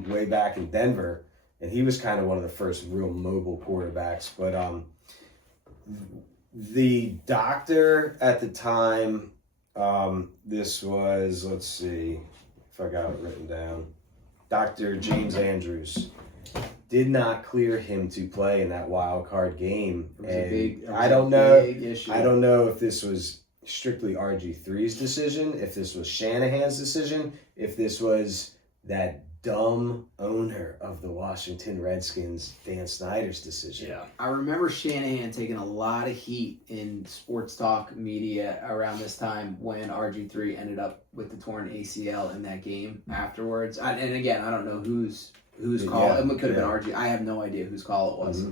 way back in Denver, and he was kind of one of the first real mobile quarterbacks. But the doctor at the time, this was, let's see if I got it written down, Dr. James Andrews, did not clear him to play in that wild card game. I don't know if this was strictly RG3's decision, if this was Shanahan's decision, if this was that dumb owner of the Washington Redskins, Dan Snyder's decision. Yeah. I remember Shanahan taking a lot of heat in sports talk media around this time when RG3 ended up with the torn ACL in that game afterwards. And again, I don't know whose call. Yeah, It could have been RG. I have no idea whose call it was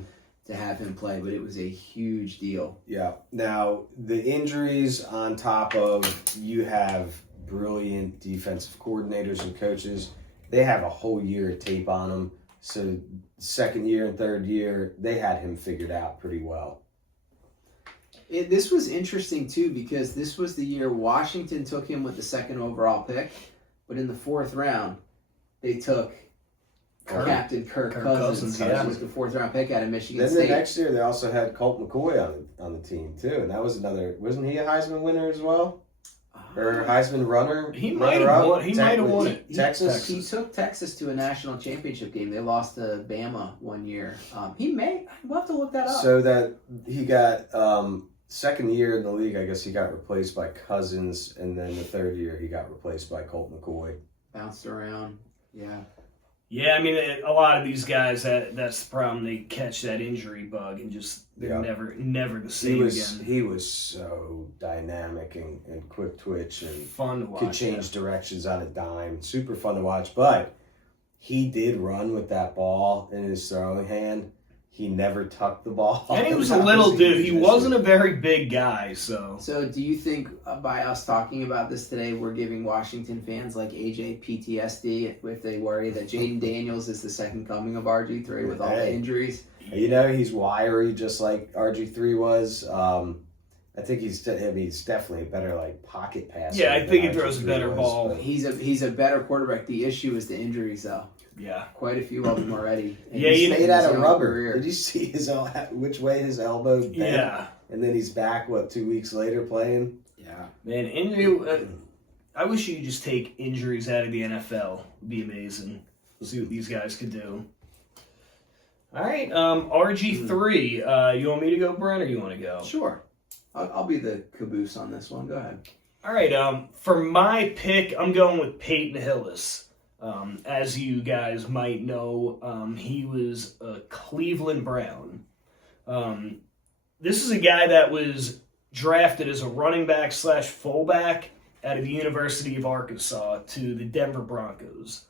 to have him play, but it was a huge deal. Yeah. Now, the injuries on top of you have brilliant defensive coordinators and coaches. They have a whole year of tape on him. So second year and third year, they had him figured out pretty well. This was interesting, too, because this was the year Washington took him with the second overall pick, but in the fourth round, they took Captain Kirk Cousins, yeah. who was the fourth-round pick out of Michigan Then State. the next year, they also had Colt McCoy on the team, too. And that was another... Wasn't he a Heisman winner as well? Or Heisman runner? He might have won. He might have won it. Texas? He took Texas to a national championship game. They lost to Bama one year. We'll have to look that up. So that he got second year in the league, I guess he got replaced by Cousins, and then the third year he got replaced by Colt McCoy. Bounced around. Yeah. Yeah, I mean, a lot of these guys, that's the problem. They catch that injury bug and just they're never the same again. He was so dynamic and quick twitch and Fun to watch. could change directions on a dime. Super fun to watch. But he did run with that ball in his throwing hand. He never tucked the ball. And he was a little dude. He wasn't a very big guy, so. So do you think by us talking about this today, we're giving Washington fans like AJ PTSD if they worry that Jaden Daniels is the second coming of RG3 with all the injuries? You know, he's wiry just like RG3 was. I think he's definitely a better pocket passer. Yeah, I think he than throws a RG3 better was, ball. but- He's a better quarterback. The issue is the injuries, though. Yeah. Quite a few of them already. And Yeah, he's Made out of young rubber. career. Did you see which way his elbow bent? Yeah. And then he's back, 2 weeks later playing? Yeah. Man, injury. I wish you could just take injuries out of the NFL. It'd be amazing. We'll see what these guys could do. All right, RG3. You want me to go, Brent, or you want to go? Sure. I'll be the caboose on this one. Go ahead. All right, for my pick, I'm going with Peyton Hillis. As you guys might know, he was a Cleveland Brown. This is a guy that was drafted as a running back / fullback out of the University of Arkansas to the Denver Broncos.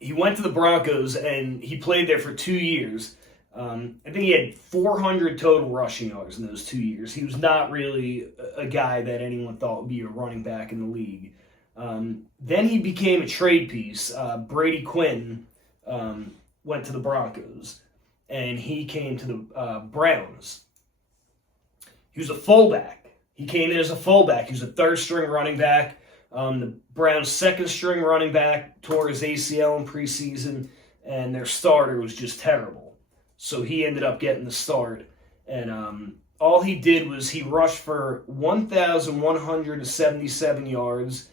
He went to the Broncos and he played there for 2 years. I think he had 400 total rushing yards in those 2 years. He was not really a guy that anyone thought would be a running back in the league. Then he became a trade piece. Brady Quinn went to the Broncos, and he came to the Browns. He was a fullback. He came in as a fullback. He was a third-string running back. The Browns' second-string running back tore his ACL in preseason, and their starter was just terrible. So he ended up getting the start, and all he did was he rushed for 1,177 yards,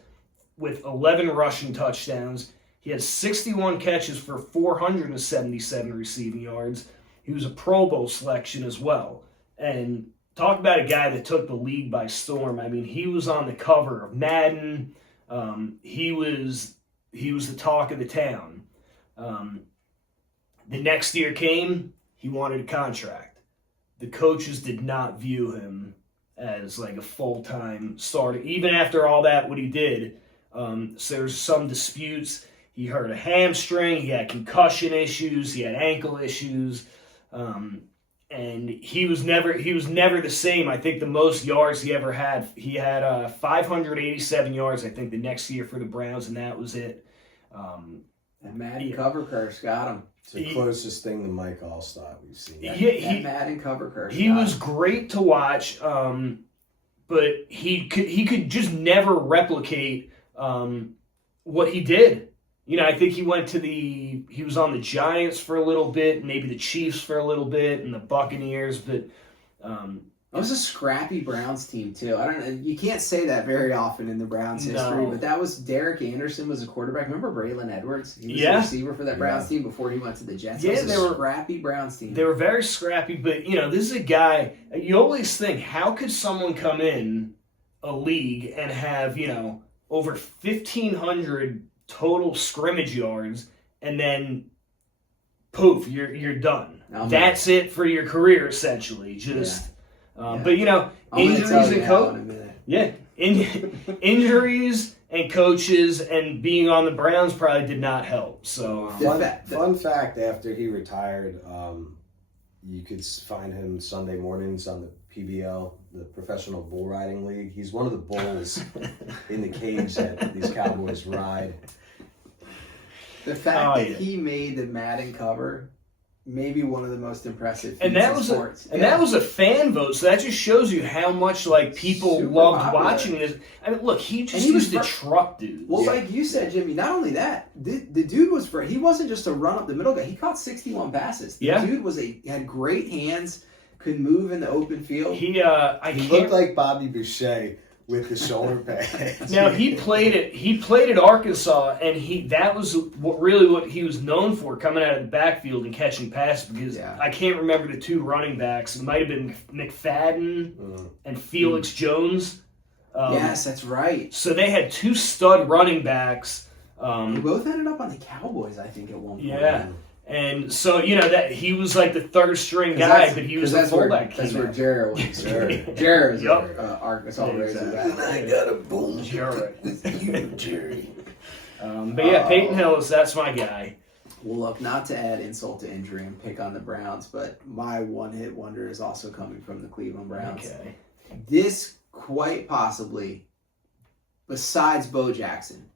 with 11 rushing touchdowns. He had 61 catches for 477 receiving yards. He was a Pro Bowl selection as well. And talk about a guy that took the league by storm. I mean, he was on the cover of Madden. He was the talk of the town. The next year came, he wanted a contract. The coaches did not view him as a full-time starter. Even after all that, what he did, so there's some disputes. He hurt a hamstring. He had concussion issues. He had ankle issues, and he was never the same. I think the most yards he ever had, he had 587 yards. I think the next year for the Browns, and that was it. That Madden cover curse got him. It's the closest thing to Mike Allstott we've seen. That Madden cover curse. He was great to watch, but he could just never replicate what he did. I think he was on the Giants for a little bit, maybe the Chiefs for a little bit, and the Buccaneers, but it was a scrappy Browns team too. I don't know. You can't say that very often in the Browns history, but that was Derek Anderson was a quarterback. Remember Braylon Edwards? He was a receiver for that Browns team before he went to the Jets. Yeah, they were a scrappy Browns team. They were very scrappy, but this is a guy. You always think, how could someone come in a league and have over 1,500 total scrimmage yards, and then poof, you're done. That's it for your career, essentially. Just, but injuries and injuries and coaches and being on the Browns probably did not help. So fun fact: after he retired, you could find him Sunday mornings on the PBL, the Professional Bull Riding League. He's one of the bulls in the cage that these Cowboys ride. The fact that he made the Madden cover, maybe one of the most impressive feats and that in was sports. That was a fan vote, so that just shows you how much people Super loved popular. watching this. I mean, look, he used to truck dudes. Well, like you said, Jimmy, not only that, the dude was he wasn't just a run up the middle guy. He caught 61 passes. The dude had great hands, could move in the open field. He looked like Bobby Boucher with the shoulder pads. Now he played at Arkansas, and that was what he was known for, coming out of the backfield and catching passes. Because I can't remember the two running backs. It might have been McFadden and Felix Jones. Yes, that's right. So they had two stud running backs. They both ended up on the Cowboys, I think, at one point. Yeah. And so, that he was like the third string guy, but he was the fullback. That's where Jared was. Jared was Arkansas Razor back. And I got a boom Jared. you, Jerry. But Peyton Hillis, that's my guy. Well, look, not to add insult to injury and pick on the Browns, but my one-hit wonder is also coming from the Cleveland Browns. Okay. This quite possibly, besides Bo Jackson,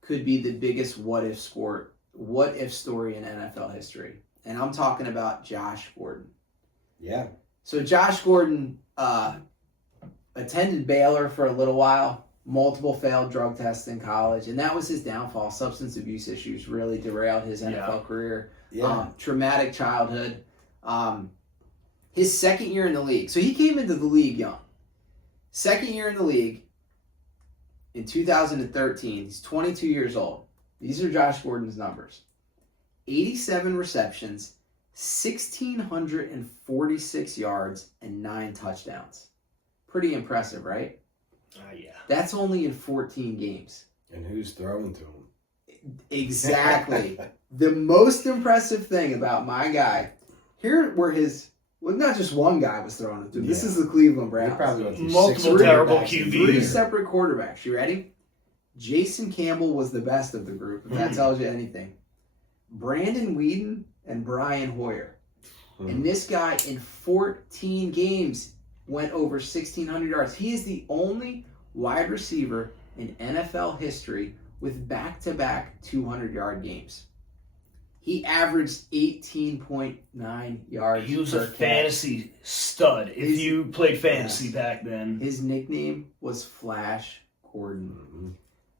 could be the biggest what-if story in NFL history. And I'm talking about Josh Gordon. Yeah. So Josh Gordon attended Baylor for a little while, multiple failed drug tests in college, and that was his downfall. Substance abuse issues really derailed his NFL career. Yeah. Traumatic childhood. His second year in the league. So he came into the league young. Second year in the league in 2013. He's 22 years old. These are Josh Gordon's numbers. 87 receptions, 1,646 yards, and 9 touchdowns. Pretty impressive, right? Yeah. That's only in 14 games. And who's throwing to him? Exactly. The most impressive thing about my guy, here were not just one guy was throwing to him. This is the Cleveland Browns. He probably went through multiple terrible QBs. 3 separate quarterbacks. You ready? Jason Campbell was the best of the group, if that tells you anything. Brandon Weeden and Brian Hoyer. And this guy in 14 games went over 1,600 yards. He is the only wide receiver in NFL history with back-to-back 200-yard games. He averaged 18.9 yards. He was a fantasy stud if you played fantasy back then. His nickname was Flash Gordon.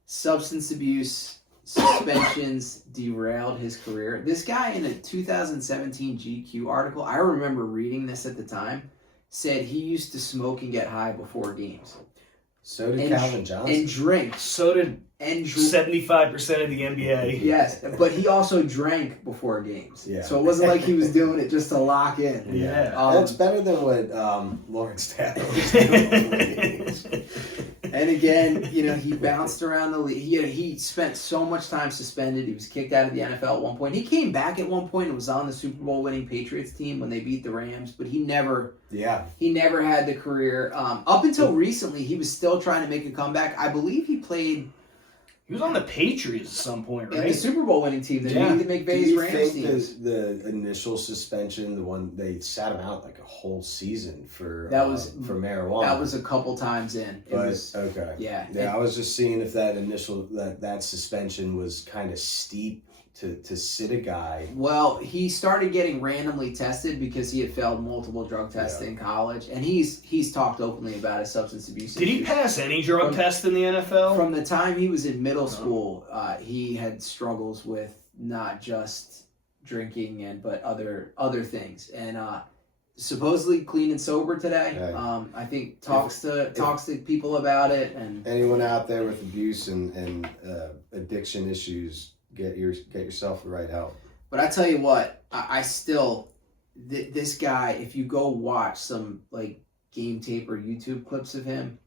Substance abuse, suspensions derailed his career. This guy, in a 2017 GQ article, I remember reading this at the time, said he used to smoke and get high before games. So did Calvin Johnson. And drink. So did 75% of the NBA. Yes, but he also drank before games. Yeah. So it wasn't like he was doing it just to lock in. Yeah. That's better than what Lawrence Taylor was doing. And again, he bounced around the league. He spent so much time suspended. He was kicked out of the NFL at one point. He came back at one point and was on the Super Bowl winning Patriots team when they beat the Rams, but he never had the career. Up until recently, he was still trying to make a comeback. I believe he played. He was on the Patriots at some point, right? In the Super Bowl winning team. They beat the McVay's Rams team. The initial suspension, the one they sat him out like a whole season for marijuana. That was a couple times in. Okay. Yeah. I was just seeing if that initial that suspension was kind of steep to sit a guy. Well, he started getting randomly tested because he had failed multiple drug tests in college, and he's talked openly about his substance abuse. Did he pass any drug test in the NFL? From the time he was in middle school, he had struggles with not just drinking but other things, and supposedly clean and sober today. Right. I think talks to people about it. And anyone out there with abuse and addiction issues, get yourself the right help. But I tell you what, I still this guy. If you go watch some like game tape or YouTube clips of him,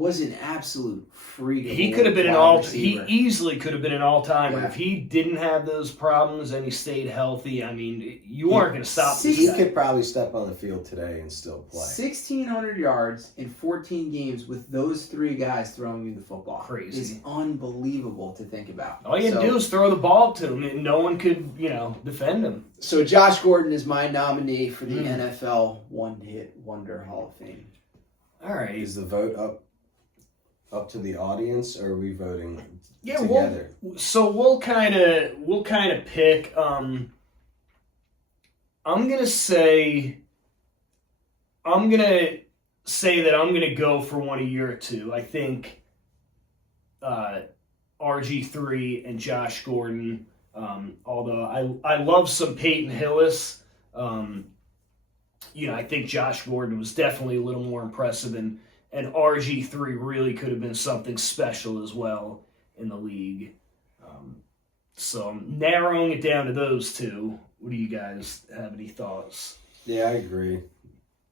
was an absolute freak. He could have been he easily could have been an all-timer if he didn't have those problems and he stayed healthy. I mean, you aren't going to stop this He guy. could probably step on the field today and still play. 1,600 yards in 14 games with those three guys throwing you the football. Crazy. Is unbelievable to think about. All you had to do is throw the ball to him, and no one could, defend him. So Josh Gordon is my nominee for the NFL One-Hit Wonder Hall of Fame. All right. Is the vote up to the audience, or are we voting together? We'll kind of pick. I'm gonna say that I'm gonna go for one of your two. I think RG3 and Josh Gordon. Although I love some Peyton Hillis. I think Josh Gordon was definitely a little more impressive, and RG3 really could have been something special as well in the league. So I'm narrowing it down to those two. What do you guys have any thoughts? Yeah, I agree.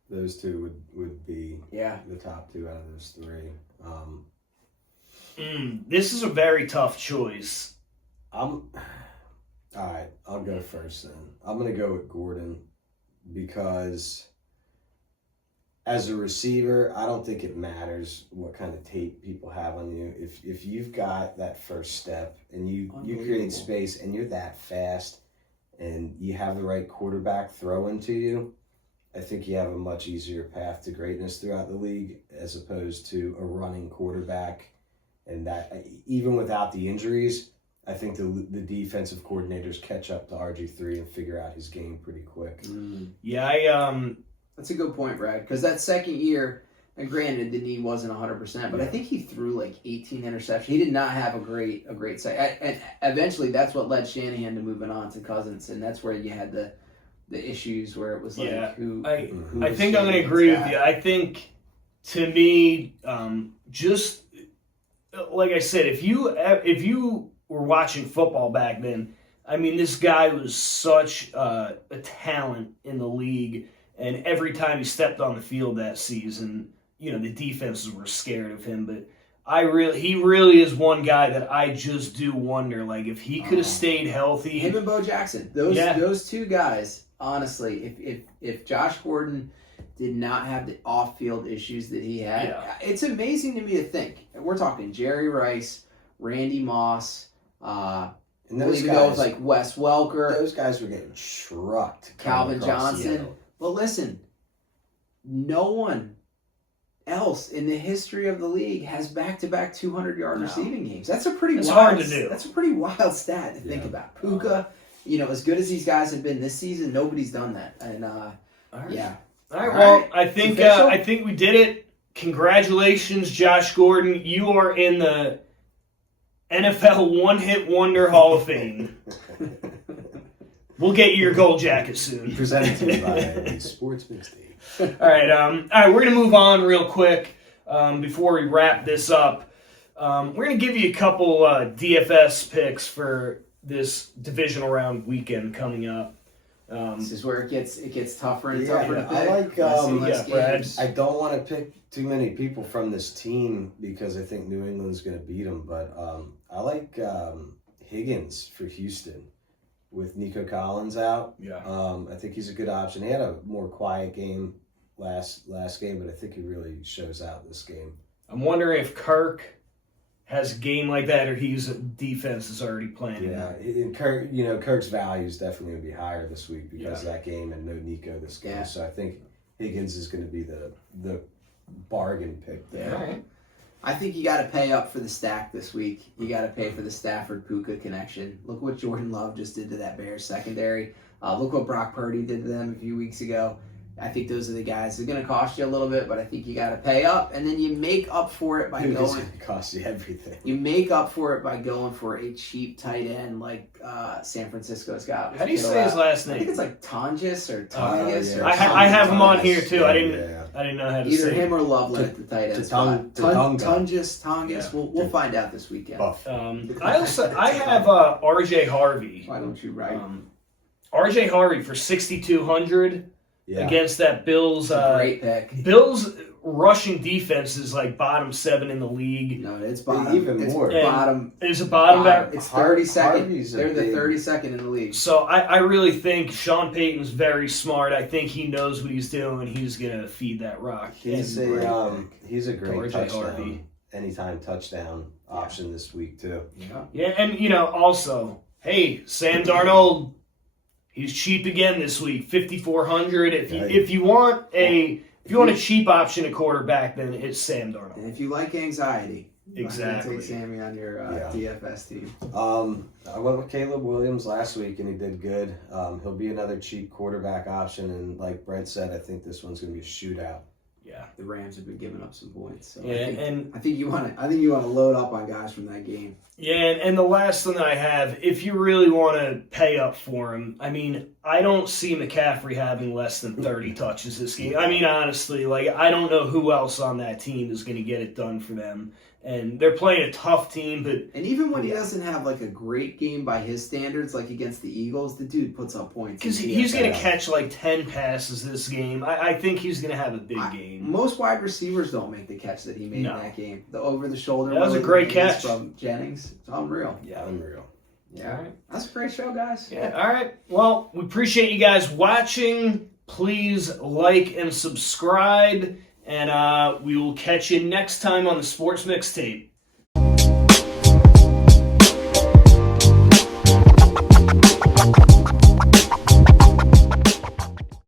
Those two would be the top two out of those three. This is a very tough choice. All right, I'll go first then. I'm going to go with Gordon because as a receiver, I don't think it matters what kind of tape people have on you. If you've got that first step and you create space and you're that fast and you have the right quarterback throwing to you, I think you have a much easier path to greatness throughout the league as opposed to a running quarterback. And that, even without the injuries, I think the defensive coordinators catch up to RG3 and figure out his game pretty quick. Yeah, that's a good point, Brad. Because that second year, and granted the knee wasn't 100%, but I think he threw like 18 interceptions. He did not have a great set. And eventually, that's what led Shanahan to moving on to Cousins, and that's where you had the issues where it was like I who think I'm going to agree with you. I think to me, just like I said, if you were watching football back then, I mean, this guy was such a talent in the league, and every time he stepped on the field that season, the defenses were scared of him. But he really is one guy that I just do wonder, like, if he could have stayed healthy. Him and Bo Jackson, those two guys, honestly, if Josh Gordon did not have the off-field issues that he had, it's amazing to me to think. We're talking Jerry Rice, Randy Moss, and those guys like Wes Welker. Those guys were getting trucked. Calvin Johnson. But listen, no one else in the history of the league has back-to-back 200-yard receiving games. That's hard to do. That's a pretty wild stat to think about. Puka, as good as these guys have been this season, nobody's done that. And All right. Well, I think we did it. Congratulations, Josh Gordon. You are in the NFL One-Hit Wonder Hall of Fame. We'll get you your gold jacket soon. Presented to you by Sports Mixtape. All right, we're going to move on real quick before we wrap this up. We're going to give you a couple DFS picks for this divisional round weekend coming up. This is where it gets tougher and tougher to pick. I don't want to pick too many people from this team because I think New England's going to beat them, but I like Higgins for Houston with Nico Collins out. I think he's a good option. He had a more quiet game last game, but I think he really shows out this game. I'm wondering if Kirk has a game like that, or defense is already playing. Yeah, and Kirk, Kirk's value is definitely going to be higher this week because of that game and no Nico this game. Yeah. So I think Higgins is going to be the bargain pick there. All right. I think you got to pay up for the stack this week. You got to pay for the Stafford Puka connection. Look what Jordan Love just did to that Bears secondary. Look what Brock Purdy did to them a few weeks ago. I think those are the guys. They're going to cost you a little bit, but I think you got to pay up, and then you make up for it by going. It's going to cost you everything. You make up for it by going for a cheap tight end like San Francisco's got. How do you say his last name? I think it's like Tonjes or Tonjes. Yeah. I have him on here too. I didn't know how to say. Either him or Loveland at the tight end spot. Tonjes. Yeah. We'll find out this weekend. I have RJ Harvey. Why don't you write? RJ Harvey for 6,200. Against that Bills. Great pick. Bills rushing defense is like bottom 7 in the league. No, it's bottom. Even more. It's bottom. Is it bottom back? It's 32nd. Harvey's a They're the big- 32nd in the league. So I really think Sean Payton's very smart. I think he knows what he's doing. He's going to feed that rock. He's And a great RJ touchdown, Harvey. anytime touchdown option this week too. Yeah. yeah, and also, hey, Sam Darnold, he's cheap again this week, 5,400. If you want a cheap option at quarterback, then it's Sam Darnold. And if you like anxiety, Exactly. take Sammy on your DFS team. I went with Caleb Williams last week, and he did good. He'll be another cheap quarterback option, and like Brett said, I think this one's going to be a shootout. Yeah. The Rams have been giving up some points. So Yeah, I think you want to load up on guys from that game. Yeah, and the last thing that I have, if you really want to pay up for him, I mean, I don't see McCaffrey having less than 30 touches this game. I mean, honestly, like, I don't know who else on that team is going to get it done for them. And they're playing a tough team, but... And even when he doesn't have, like, a great game by his standards, like against the Eagles, the dude puts up points. Because he's going to catch, like, 10 passes this game. I think he's going to have a big game. Most wide receivers don't make the catch that he made in that game. The over-the-shoulder. That was a great catch. From Jennings. It's unreal. Yeah, unreal. Yeah. All right. That's a great show, guys. Yeah, all right. Well, we appreciate you guys watching. Please like and subscribe. And we will catch you next time on the Sports Mixtape.